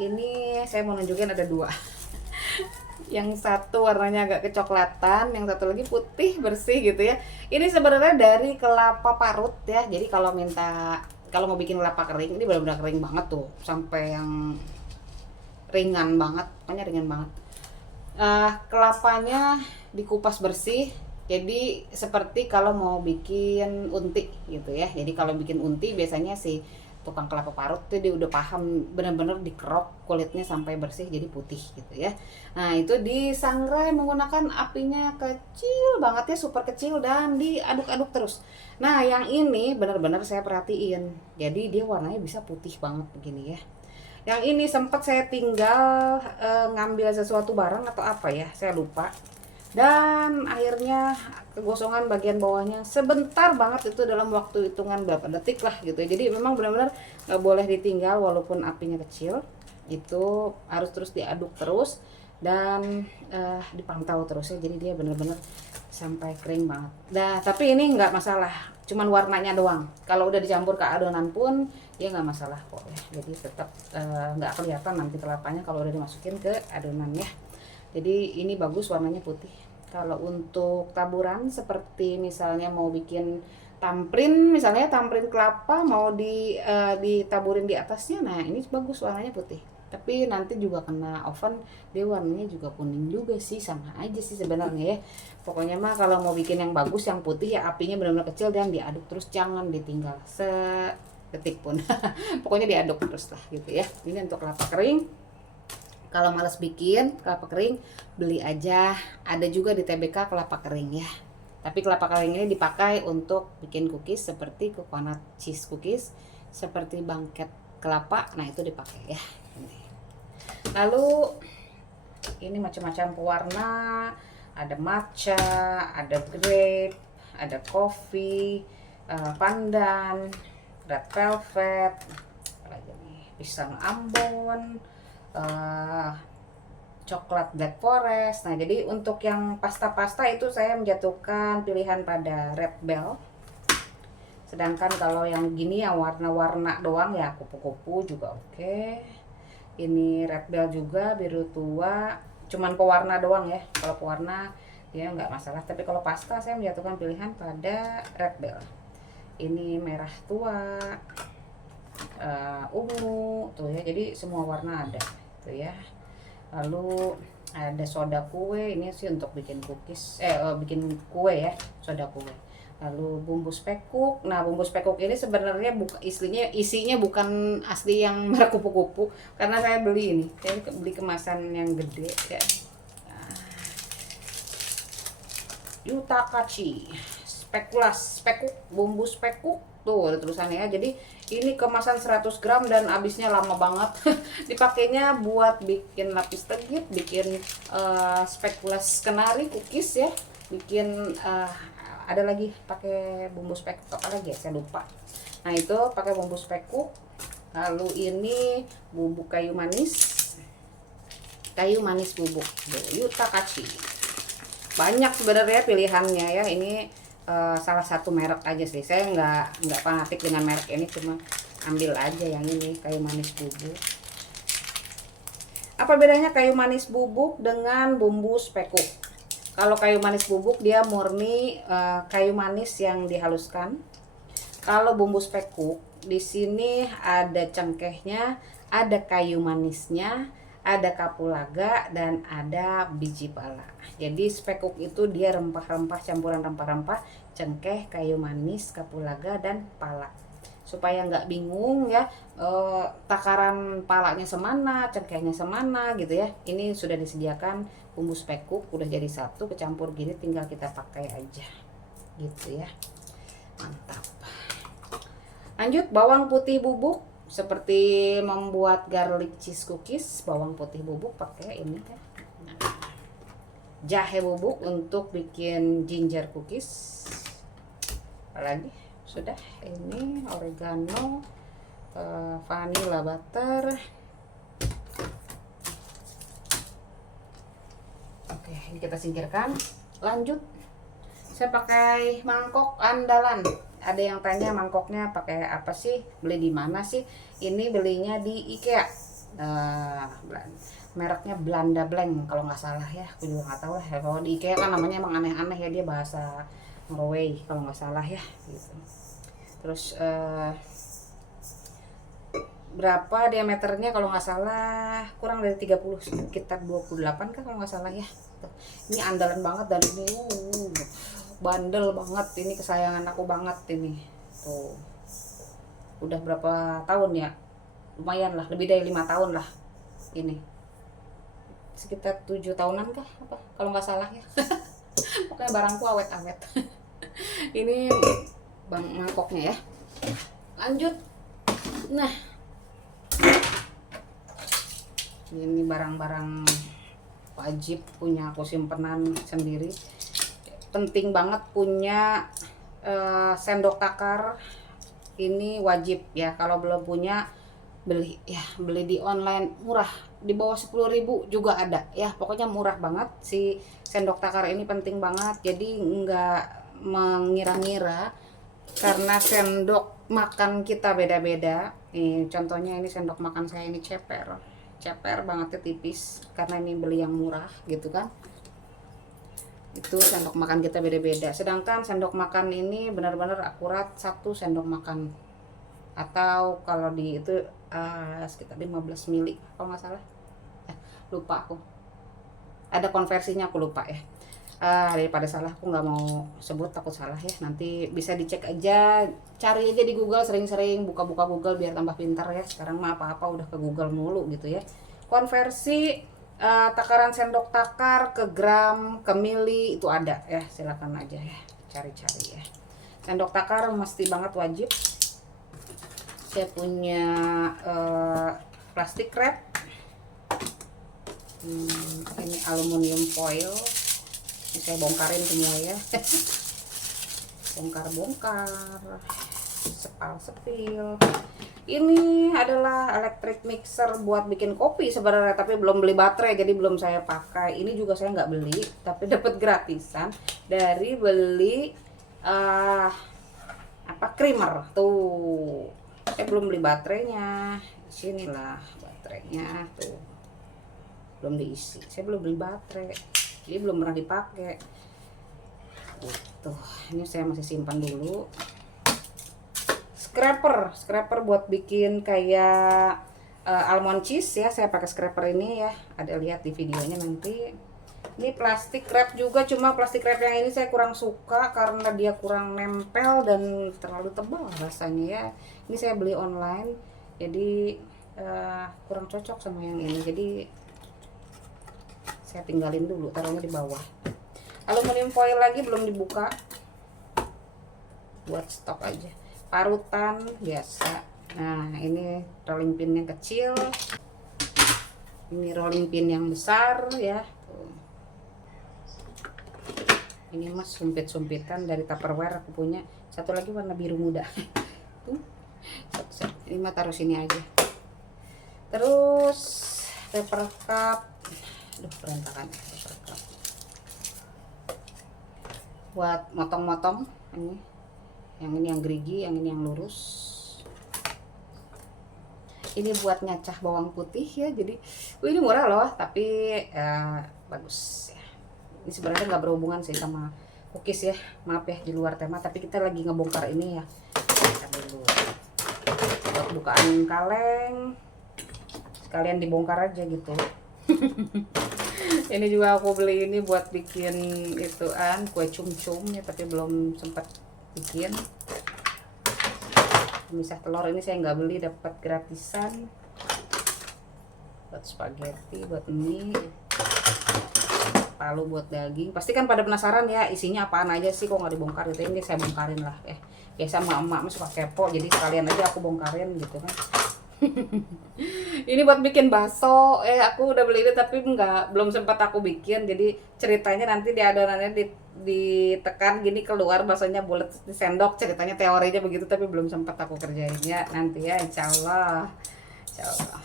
ini saya mau nunjukin ada 2. Yang satu warnanya agak kecoklatan, yang satu lagi putih bersih gitu ya. Ini sebenarnya dari kelapa parut ya. Jadi kalau mau bikin kelapa kering, ini benar-benar kering banget tuh, sampai yang ringan banget, pokoknya ringan banget. Kelapanya dikupas bersih. Jadi seperti kalau mau bikin unti gitu ya. Jadi kalau bikin unti biasanya si tukang kelapa parut tuh dia udah paham, bener-bener dikerok kulitnya sampai bersih jadi putih gitu ya. Nah itu disangrai menggunakan apinya kecil banget ya, super kecil, dan diaduk-aduk terus. Nah yang ini bener-bener saya perhatiin, jadi dia warnanya bisa putih banget begini ya. Yang ini sempat saya tinggal ngambil sesuatu barang atau apa ya, saya lupa. Dan akhirnya kegosongan bagian bawahnya sebentar banget, itu dalam waktu hitungan berapa detik lah gitu ya. Jadi memang benar-benar nggak boleh ditinggal walaupun apinya kecil, itu harus terus diaduk terus dan dipantau terus ya. Jadi dia benar-benar sampai kering banget. Nah tapi ini nggak masalah, cuman warnanya doang. Kalau udah dicampur ke adonan pun dia nggak masalah kok ya. Jadi tetap nggak kelihatan nanti kelapanya kalau udah dimasukin ke adonannya. Jadi ini bagus warnanya putih. Kalau untuk taburan seperti misalnya mau bikin tamprin, misalnya tamprin kelapa mau ditaburin di atasnya, nah ini bagus warnanya putih. Tapi nanti juga kena oven, dia warnanya juga kuning juga sih, sama aja sih sebenarnya ya. Pokoknya mah kalau mau bikin yang bagus, yang putih ya apinya benar-benar kecil dan diaduk terus, jangan ditinggal sedetik pun. Pokoknya diaduk terus lah gitu ya. Ini untuk kelapa kering. Kalau males bikin kelapa kering, beli aja. Ada juga di TBK kelapa kering ya. Tapi kelapa kering ini dipakai untuk bikin cookies seperti coconut cheese cookies, seperti bangket kelapa. Nah itu dipakai ya. Lalu ini macam-macam pewarna. Ada matcha, ada grape, ada coffee, pandan, red velvet, apalagi nih, pisang Ambon, coklat black forest. Nah jadi untuk yang pasta-pasta itu saya menjatuhkan pilihan pada Red Bell. Sedangkan kalau yang gini yang warna-warna doang ya kupu-kupu juga oke. Ini Red Bell juga biru tua, cuman pewarna doang ya. Kalau pewarna dia nggak masalah, tapi kalau pasta saya menjatuhkan pilihan pada Red Bell. Ini merah tua, ungu tuh ya, jadi semua warna ada tuh ya. Lalu ada soda kue, ini sih untuk bikin cookies, bikin kue ya, soda kue. Lalu bumbu spekuk. Nah bumbu spekuk ini sebenarnya isinya bukan asli yang merek kupu-kupu, karena saya beli ini, saya beli kemasan yang gede ya. Nah, Yutakachi spekuk, bumbu spekuk tuh ada tulisannya ya. Jadi ini kemasan 100 gram dan habisnya lama banget. Dipakainya buat bikin lapis legit, bikin spekulas kenari cookies ya, bikin ada lagi pakai bumbu spekuk apa lagi ya, saya lupa. Nah itu pakai bumbu spekuk. Lalu ini bubuk kayu manis bubuk Yutakachi. Banyak sebenarnya pilihannya ya. Ini salah satu merek aja sih. Saya nggak fanatik dengan merek ini, cuma ambil aja yang ini kayu manis bubuk. Apa bedanya kayu manis bubuk dengan bumbu spekuk? Kalau kayu manis bubuk dia murni kayu manis yang dihaluskan. Kalau bumbu spekuk di sini ada cengkehnya, ada kayu manisnya, ada kapulaga, dan ada biji pala. Jadi spekuk itu dia rempah-rempah, campuran rempah-rempah, cengkeh, kayu manis, kapulaga, dan pala. Supaya nggak bingung ya, takaran palanya semana, cengkehnya semana gitu ya. Ini sudah disediakan bumbu spekuk, udah jadi satu, kecampur gini, tinggal kita pakai aja gitu ya. Mantap. Lanjut, bawang putih bubuk. Seperti membuat garlic cheese cookies, bawang putih bubuk pakai ini kan. Jahe bubuk untuk bikin ginger cookies. Apalagi sudah ini oregano, vanilla butter. Oke, ini kita singkirkan. Lanjut, saya pakai mangkok andalan. Ada yang tanya mangkoknya pakai apa sih, beli di mana sih? Ini belinya di IKEA, mereknya Belanda Blank kalau nggak salah ya, aku juga nggak tahu lah ya. Kalau di IKEA kan namanya emang aneh-aneh ya, dia bahasa Norway kalau nggak salah ya gitu. Terus berapa diameternya kalau nggak salah, kurang dari 30, sekitar 28 kan kalau nggak salah ya. Ini andalan banget dan ini bandel banget, ini kesayangan aku banget ini tuh. Udah berapa tahun ya, lumayan lah, lebih dari 5 tahun lah ini, sekitar 7 tahunan kah apa kalau nggak salah ya. Pokoknya barangku awet-awet. Ini mangkoknya ya. Lanjut, nah ini barang-barang wajib punya aku, simpenan sendiri. Penting banget punya sendok takar, ini wajib ya. Kalau belum punya, beli ya, beli di online murah, di bawah 10.000 juga ada ya. Pokoknya murah banget si sendok takar ini, penting banget. Jadi nggak mengira-ngira, karena sendok makan kita beda-beda. Nih contohnya, ini sendok makan saya ini ceper banget, tipis, karena ini beli yang murah gitu kan. Itu sendok makan kita beda-beda, sedangkan sendok makan ini benar-benar akurat 1 sendok makan, atau kalau di itu sekitar 15 mili kalau nggak salah, lupa aku, ada konversinya aku lupa ya. Daripada salah, aku nggak mau sebut, takut salah ya. Nanti bisa dicek aja, cari aja di Google, sering-sering buka-buka Google biar tambah pintar ya. Sekarang mah apa-apa udah ke Google mulu gitu ya. Konversi takaran sendok takar ke gram, ke mili itu ada ya, silakan aja ya, cari-cari ya. Sendok takar mesti banget, wajib. Saya punya plastik wrap, ini aluminium foil, ini saya bongkarin semua ya. Bongkar-bongkar, sepal-sepil. Ini adalah electric mixer buat bikin kopi sebenarnya, tapi belum beli baterai jadi belum saya pakai. Ini juga saya nggak beli, tapi dapat gratisan dari beli creamer tuh. Saya belum beli baterainya. Sinilah baterainya tuh, belum diisi. Saya belum beli baterai, jadi belum pernah dipakai. Tuh, ini saya masih simpan dulu. Scraper buat bikin kayak almond cheese ya. Saya pakai scraper ini ya, ada lihat di videonya nanti. Ini plastik wrap juga, cuma plastik wrap yang ini saya kurang suka karena dia kurang nempel dan terlalu tebal rasanya ya. Ini saya beli online, jadi kurang cocok sama yang ini, jadi saya tinggalin dulu, taruhnya di bawah. Aluminium foil lagi belum dibuka, buat stok aja. Parutan biasa. Nah, ini rolling pin yang kecil, ini rolling pin yang besar ya. Ini mas sumpit-sumpitan dari Tupperware aku punya. Satu lagi warna biru muda. Ini mah taruh sini aja. Terus paper cup. Aduh, berantakan paper cup. Buat motong-motong ini. Yang ini yang gerigi, yang ini yang lurus. Ini buat nyacah bawang putih ya. Jadi, ini murah loh, tapi bagus ya. Ini sebenarnya nggak berhubungan sih sama cookies ya, maaf ya di luar tema, tapi kita lagi ngebongkar ini ya. Kita dulu buat bukaan kaleng, sekalian dibongkar aja gitu. Ini juga aku beli ini buat bikin ituan kue cum-cum ya, tapi belum sempat bikin. Pemisah telur ini saya nggak beli, dapat gratisan. Buat spaghetti, buat mie, palu buat daging. Pasti kan pada penasaran ya isinya apaan aja sih, kok nggak dibongkar gitu. Ini saya bongkarin lah. Biasa emak-emak suka kepo, jadi sekalian aja aku bongkarin gitu kan. Ini buat bikin bakso. Aku udah beli ini tapi belum sempat aku bikin. Jadi ceritanya nanti di adonannya ditekan gini keluar baksonya bulat di sendok. Ceritanya teorinya begitu tapi belum sempat aku kerjain ya. Nanti ya insyaallah. Insyaallah.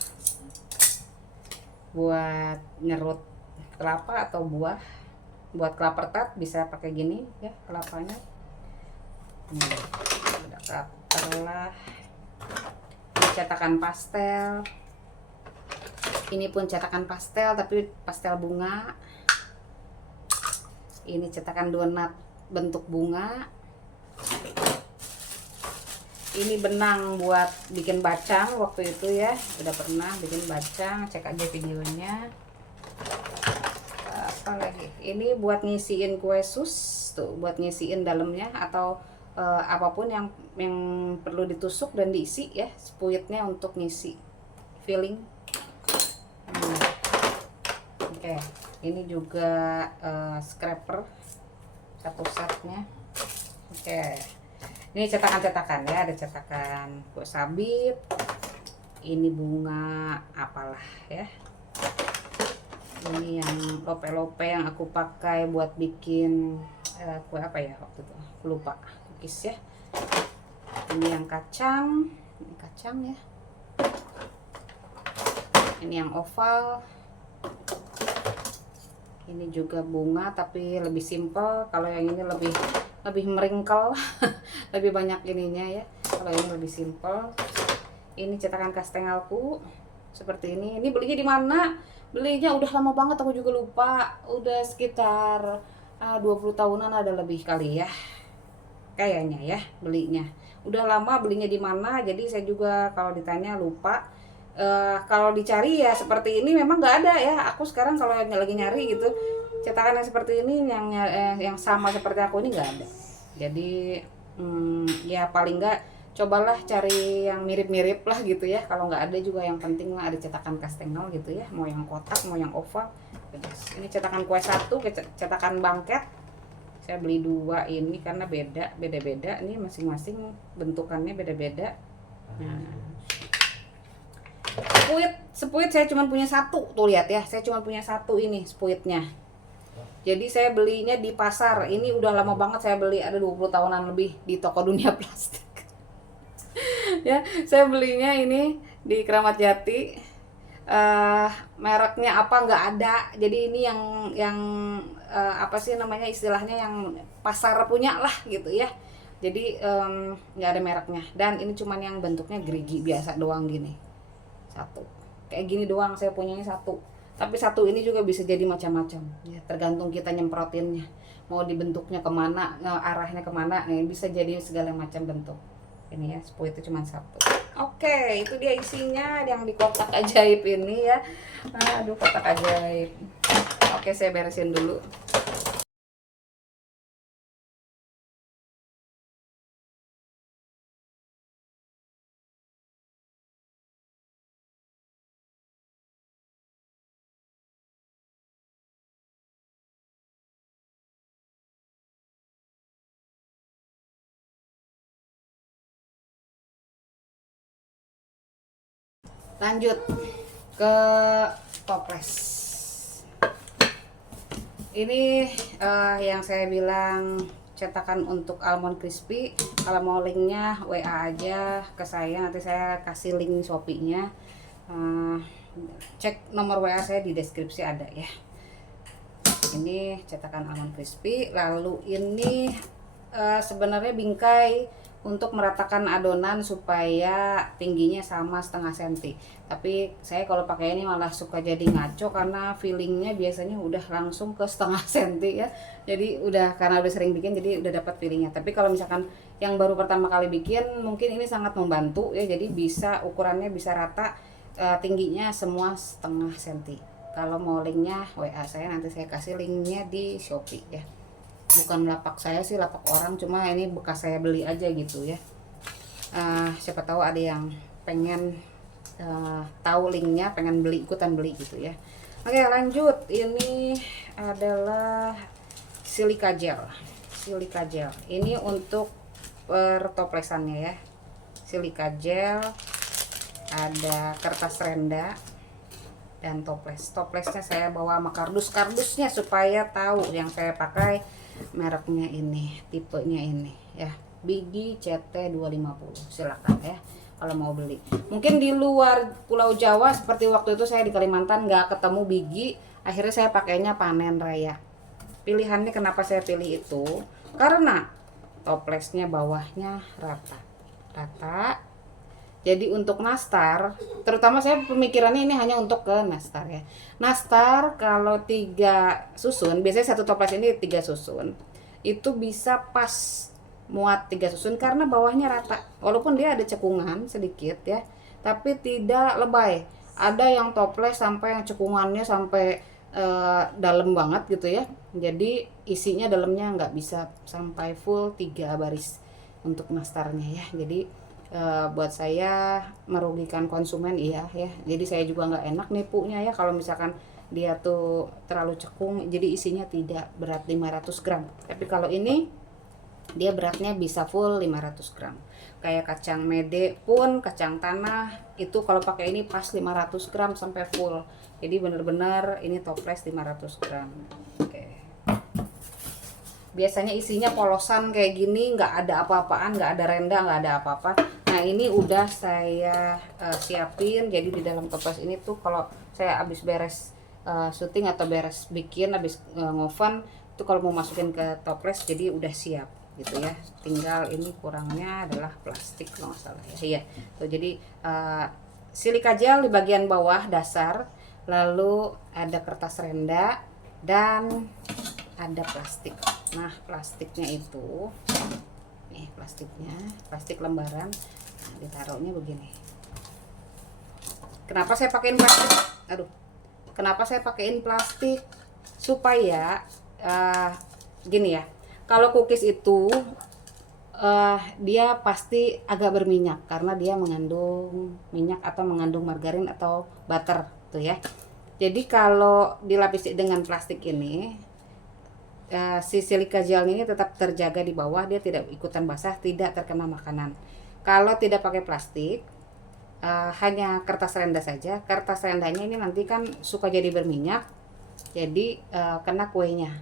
Buat nyerut kelapa atau buah. Buat kelapa tart bisa pakai gini ya kelapanya. Udah cutter lah. Cetakan pastel. Ini pun cetakan pastel tapi pastel bunga. Ini cetakan donat bentuk bunga. Ini benang buat bikin bacang waktu itu ya, udah pernah bikin bacang, cek aja videonya. Apa lagi? Ini buat ngisiin kue sus tuh, buat ngisiin dalamnya atau apapun yang perlu ditusuk dan diisi ya, spuitnya untuk ngisi filling. Oke, ini juga scraper satu setnya. Oke, ini cetakan-cetakan ya, ada cetakan kue sabit, ini bunga apalah ya, ini yang lope-lope yang aku pakai buat bikin kue apa ya waktu itu, aku lupa, cookies ya. Ini yang kacang, ini kacang ya. Ini yang oval. Ini juga bunga tapi lebih simple. Kalau yang ini lebih meringkel, lebih banyak ininya ya. Kalau ini lebih simple. Ini cetakan kastengelku seperti ini. Ini belinya di mana? Belinya udah lama banget, aku juga lupa. Udah sekitar 20 tahunan ada lebih kali ya. Kayaknya ya belinya. Udah lama belinya di mana, jadi saya juga kalau ditanya lupa. Kalau dicari ya seperti ini memang nggak ada ya. Aku sekarang kalau lagi nyari gitu cetakan yang seperti ini yang sama seperti aku ini nggak ada. Jadi ya paling nggak cobalah cari yang mirip-mirip lah gitu ya. Kalau nggak ada juga yang penting lah ada cetakan kastengel gitu ya. Mau yang kotak mau yang oval. Ini cetakan kue satu, cetakan bangket. Saya beli dua ini karena beda-beda. Ini masing-masing bentukannya beda-beda. Nah. Spuit saya cuma punya satu, tuh lihat ya, saya cuma punya satu ini spuitnya. Jadi saya belinya di pasar. Ini udah lama banget saya beli, ada 20 tahunan lebih di toko Dunia Plastik. Ya, saya belinya ini di Keramat Jati. Mereknya apa nggak ada. Jadi ini yang apa sih namanya istilahnya yang pasar punya lah gitu ya. Jadi nggak ada mereknya. Dan ini cuman yang bentuknya gerigi biasa doang gini. Satu kayak gini doang saya punyanya satu, tapi satu ini juga bisa jadi macam-macam ya, tergantung kita nyemprotinnya mau dibentuknya kemana, arahnya kemana, bisa jadi segala macam bentuk. Ini ya spuit itu cuma satu. Oke, itu dia isinya yang di kotak ajaib ini ya. Aduh, kotak ajaib. Oke, saya beresin dulu. Lanjut ke toples. Ini yang saya bilang cetakan untuk almond crispy. Kalau mau linknya WA aja ke saya, nanti saya kasih link Shopee-nya. Cek nomor WA saya di deskripsi ada ya. Ini cetakan almond crispy. Lalu ini sebenarnya bingkai untuk meratakan adonan supaya tingginya sama setengah senti. Tapi saya kalau pakai ini malah suka jadi ngaco karena feelingnya biasanya udah langsung ke setengah senti ya. Jadi udah, karena udah sering bikin jadi udah dapat feelingnya. Tapi kalau misalkan yang baru pertama kali bikin, mungkin ini sangat membantu ya. Jadi bisa ukurannya bisa rata, tingginya semua setengah senti. Kalau mau linknya WA saya, nanti saya kasih linknya di Shopee ya. Bukan lapak saya sih, lapak orang, cuma ini bekas saya beli aja gitu ya. Siapa tahu ada yang pengen tahu linknya, pengen beli, ikutan beli gitu ya. Oke, lanjut. Ini adalah silika gel. Silika gel ini untuk pertoplesannya ya. Silika gel, ada kertas renda dan toplesnya saya bawa sama kardusnya supaya tahu yang saya pakai mereknya ini, tipenya ini ya, Bigi CT250. Silakan ya kalau mau beli. Mungkin di luar Pulau Jawa seperti waktu itu saya di Kalimantan nggak ketemu Bigi, akhirnya saya pakainya Panen Raya. Pilihannya kenapa saya pilih itu karena toplesnya bawahnya rata. Jadi untuk nastar, terutama saya pemikirannya ini hanya untuk ke nastar ya. Nastar kalau 3 susun, biasanya satu toples ini 3 susun, itu bisa pas muat 3 susun karena bawahnya rata. Walaupun dia ada cekungan sedikit ya, tapi tidak lebay. Ada yang toples sampai yang cekungannya sampai dalam banget gitu ya. Jadi isinya dalamnya nggak bisa sampai full 3 baris untuk nastarnya ya. Jadi buat saya merugikan konsumen iya ya. Jadi saya juga nggak enak nipunya ya kalau misalkan dia tuh terlalu cekung, jadi isinya tidak berat 500 gram. Tapi kalau ini dia beratnya bisa full 500 gram. Kayak kacang mede pun, kacang tanah itu kalau pakai ini pas 500 gram sampai full. Jadi bener-bener ini toples 500 gram. Oke. Biasanya isinya polosan kayak gini, nggak ada apa-apaan, nggak ada renda, nggak ada apa-apa. Nah ini udah saya siapin. Jadi di dalam toples ini tuh kalau saya habis beres syuting atau beres bikin, habis ngoven itu kalau mau masukin ke toples jadi udah siap gitu ya. Tinggal ini kurangnya adalah plastik kalau nggak salah ya. Iya. Tuh, jadi silika gel di bagian bawah dasar, lalu ada kertas renda dan ada plastik. Nah plastiknya itu nih, plastik lembaran. Nah, ditaruhnya begini. Kenapa saya pakein plastik? Kenapa saya pakein plastik? Supaya gini ya. Kalau cookies itu dia pasti agak berminyak karena dia mengandung minyak atau mengandung margarin atau butter tuh ya. Jadi kalau dilapisi dengan plastik ini, si silika gel ini tetap terjaga di bawah, dia tidak ikutan basah, tidak terkena makanan. Kalau tidak pakai plastik, hanya kertas renda saja. Kertas rendanya ini nanti kan suka jadi berminyak, jadi kena kuenya.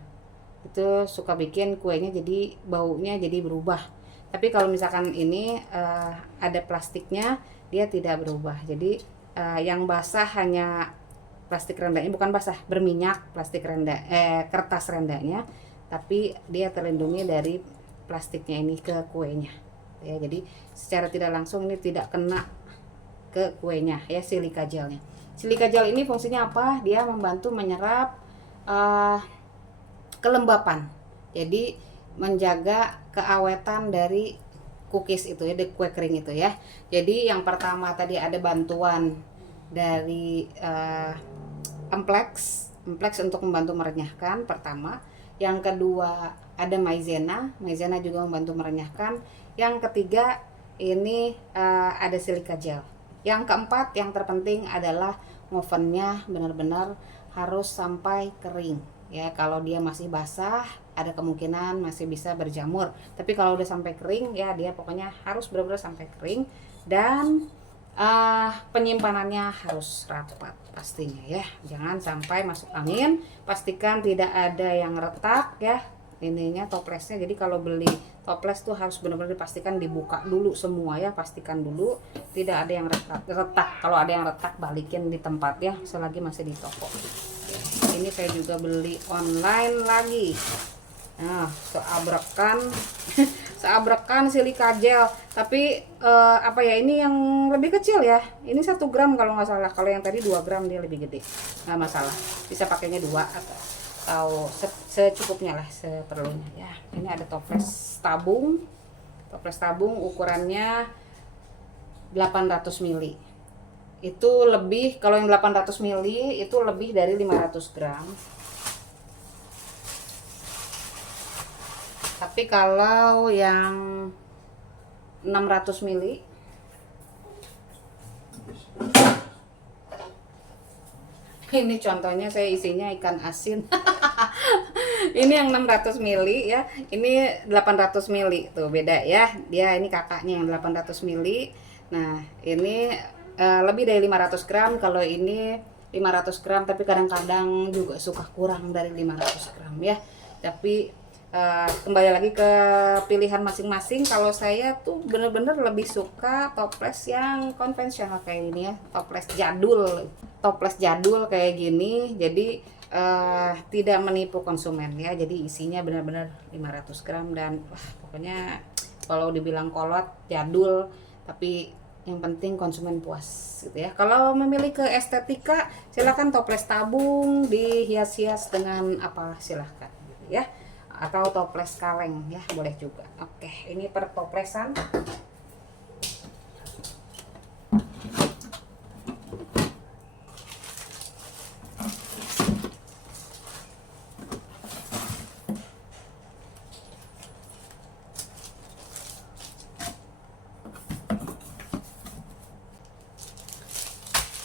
Itu suka bikin kuenya jadi baunya jadi berubah. Tapi kalau misalkan ini ada plastiknya, dia tidak berubah. Jadi yang basah hanya plastik rendanya, bukan basah, berminyak plastik renda, kertas rendanya, tapi dia terlindungi dari plastiknya ini ke kuenya ya. Jadi secara tidak langsung ini tidak kena ke kuenya ya, silika gelnya. Silika gel ini fungsinya apa? Dia membantu menyerap kelembapan, jadi menjaga keawetan dari cookies itu ya, dari kue kering itu ya. Jadi yang pertama tadi ada bantuan dari Emplex untuk membantu merenyahkan pertama. Yang kedua ada maizena juga membantu merenyahkan. Yang ketiga ini ada silika gel. Yang keempat yang terpenting adalah ngovennya benar-benar harus sampai kering ya. Kalau dia masih basah ada kemungkinan masih bisa berjamur, tapi kalau udah sampai kering ya dia pokoknya harus benar-benar sampai kering. Dan Penyimpanannya harus rapat pastinya ya, jangan sampai masuk angin. Pastikan tidak ada yang retak ya ininya toplesnya. Jadi kalau beli toples tuh harus benar-benar dipastikan dibuka dulu semua ya, pastikan dulu tidak ada yang retak. Kalau ada yang retak balikin di tempat ya selagi masih di toko. Ini saya juga beli online lagi. Nah, seabrekan seabrekan silika gel, tapi apa ya, ini yang lebih kecil ya, ini 1 gram kalau nggak salah. Kalau yang tadi 2 gram, dia lebih gede, nggak masalah, bisa pakainya 2 atau secukupnya lah, seperlunya ya. Ini ada toples tabung ukurannya 800 ml. Itu lebih, kalau yang 800 ml itu lebih dari 500 gram. Tapi kalau yang 600 ml ini contohnya, saya isinya ikan asin. Ini yang 600 ml ya, ini 800 ml tuh, beda ya. Dia ini kakaknya yang 800 ml. Nah, ini lebih dari 500 gram. Kalau ini 500 gram, tapi kadang-kadang juga suka kurang dari 500 gram ya. Tapi kembali lagi ke pilihan masing-masing. Kalau saya tuh bener-bener lebih suka toples yang konvensional kayak ini ya, toples jadul kayak gini. Jadi tidak menipu konsumen ya. Jadi isinya benar-benar 500 gram dan pokoknya kalau dibilang kolot jadul, tapi yang penting konsumen puas gitu ya. Kalau memilih ke estetika, silakan toples tabung dihias-hias dengan apa, silahkan gitu ya, atau toples kaleng ya, boleh juga. Oke, ini per toplesan.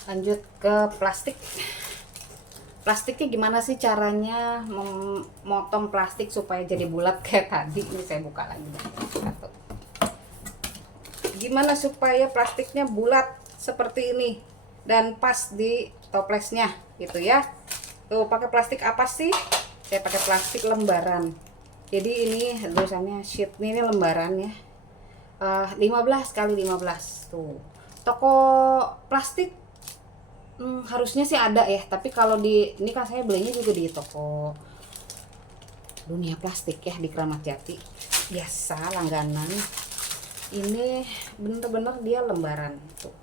Lanjut ke plastik. Plastiknya gimana sih caranya memotong plastik supaya jadi bulat kayak tadi? Ini saya buka lagi satu. Gimana supaya plastiknya bulat seperti ini dan pas di toplesnya gitu ya. Tuh, pakai plastik apa sih? Saya pakai plastik lembaran. Jadi ini tulisannya sheet, ini lembaran ya. 15 kali 15 tuh. Toko plastik harusnya sih ada ya, tapi kalau di ini kan saya belinya juga di toko Dunia Plastik ya, di Kramat Jati, biasa langganan. Ini bener-bener dia lembaran tuh,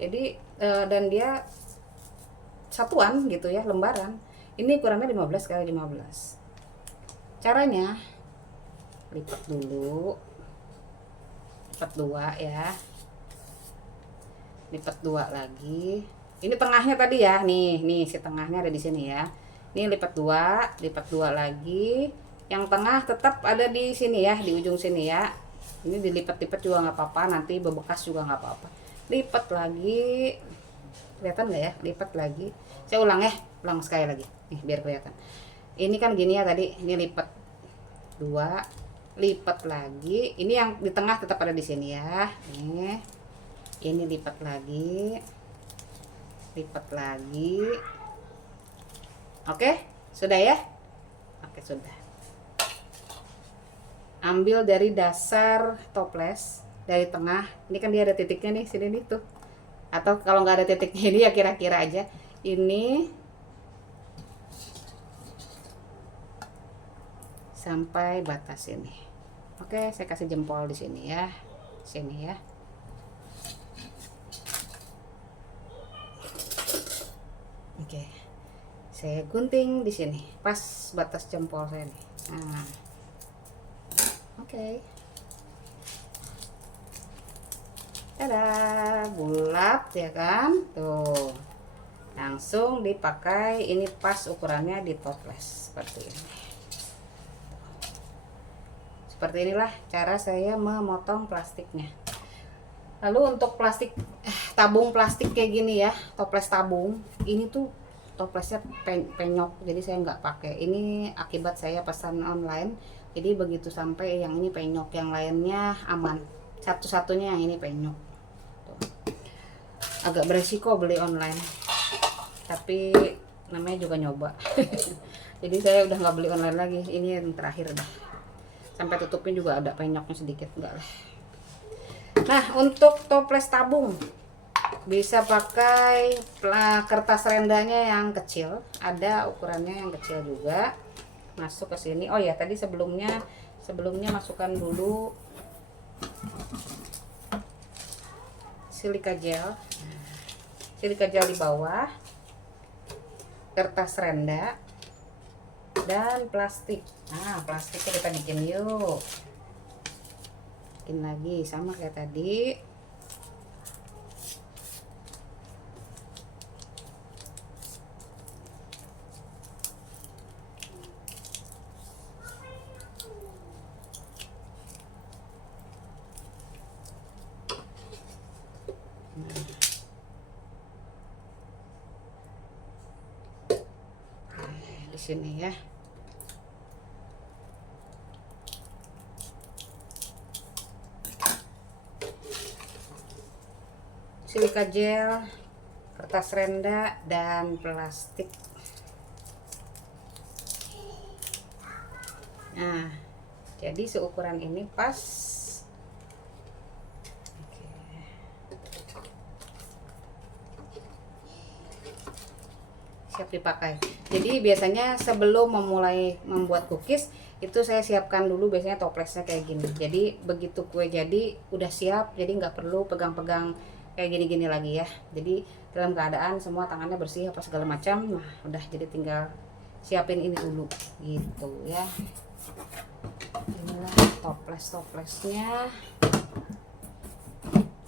jadi dan dia satuan gitu ya, lembaran. Ini ukurannya 15 kali 15. Caranya lipat dulu, lipat 2 ya, lipat 2 lagi. Ini tengahnya tadi ya, nih si tengahnya ada di sini ya. Ini lipat 2 lagi. Yang tengah tetap ada di sini ya, di ujung sini ya. Ini dilipat-lipat juga nggak apa-apa, nanti bebekas juga nggak apa-apa. Lipat lagi, kelihatan nggak ya? Lipat lagi. Saya ulang ya, ulang sekali lagi, nih biar kelihatan. Ini kan gini ya tadi, ini lipat 2, lipat lagi. Ini yang di tengah tetap ada di sini ya. Nih. Ini lipat lagi, oke, sudah ya. Oke, sudah. Ambil dari dasar toples, dari tengah. Ini kan dia ada titiknya nih, sini nih tuh. Atau kalau nggak ada titiknya ini ya kira-kira aja. Ini sampai batas ini. Oke, saya kasih jempol di sini ya, sini ya. Oke, saya gunting di sini, pas batas jempol saya nih. Nah, oke, tada, bulat ya kan? Tuh, langsung dipakai. Ini pas ukurannya di toples seperti ini. Seperti inilah cara saya memotong plastiknya. Lalu untuk plastik tabung plastik kayak gini ya, toples tabung ini tuh toplesnya penyok, jadi saya nggak pakai. Ini akibat saya pesan online, jadi begitu sampai yang ini penyok, yang lainnya aman. satu-satunya yang ini penyok. Tuh. Agak beresiko beli online, tapi namanya juga nyoba. Jadi saya udah nggak beli online lagi, ini yang terakhir dah. Sampai tutupin juga ada penyoknya sedikit, enggak lah. Nah, untuk toples tabung bisa pakai kertas rendanya yang kecil, ada ukurannya yang kecil juga. Masuk ke sini. Oh ya, tadi sebelumnya masukkan dulu silika gel. Silika gel di bawah, kertas renda, dan plastik. Nah, plastiknya kita bikin yuk. Bikin lagi sama kayak tadi. Di sini ya. Silika gel, kertas renda, dan plastik. Nah, jadi seukuran ini pas. Oke. Siap dipakai. Jadi biasanya sebelum memulai membuat cookies itu saya siapkan dulu biasanya toplesnya kayak gini. Jadi begitu kue jadi udah siap, jadi nggak perlu pegang-pegang kayak gini-gini lagi ya. Jadi dalam keadaan semua tangannya bersih apa segala macam. Nah, udah jadi tinggal siapin ini dulu gitu ya. Inilah toplesnya.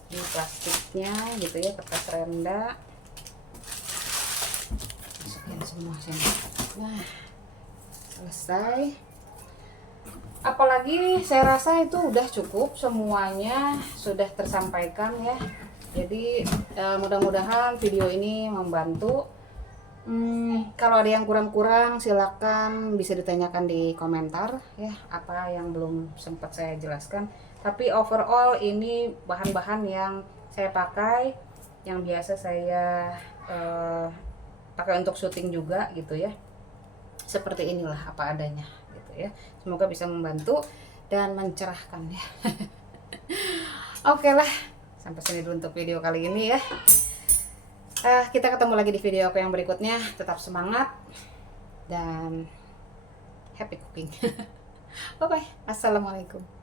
Ini plastiknya gitu ya, kertas renda. Masukin semua sini. Nah, selesai. Apalagi saya rasa itu udah cukup, semuanya sudah tersampaikan ya. Jadi mudah-mudahan video ini membantu. Kalau ada yang kurang-kurang silakan bisa ditanyakan di komentar ya, apa yang belum sempat saya jelaskan. Tapi overall ini bahan-bahan yang saya pakai, yang biasa saya pakai untuk syuting juga gitu ya. Seperti inilah apa adanya gitu ya. Semoga bisa membantu dan mencerahkan ya. Oke lah, sampai sini dulu untuk video kali ini ya. Kita ketemu lagi di video aku yang berikutnya. Tetap semangat dan happy cooking. Bye bye. Assalamualaikum.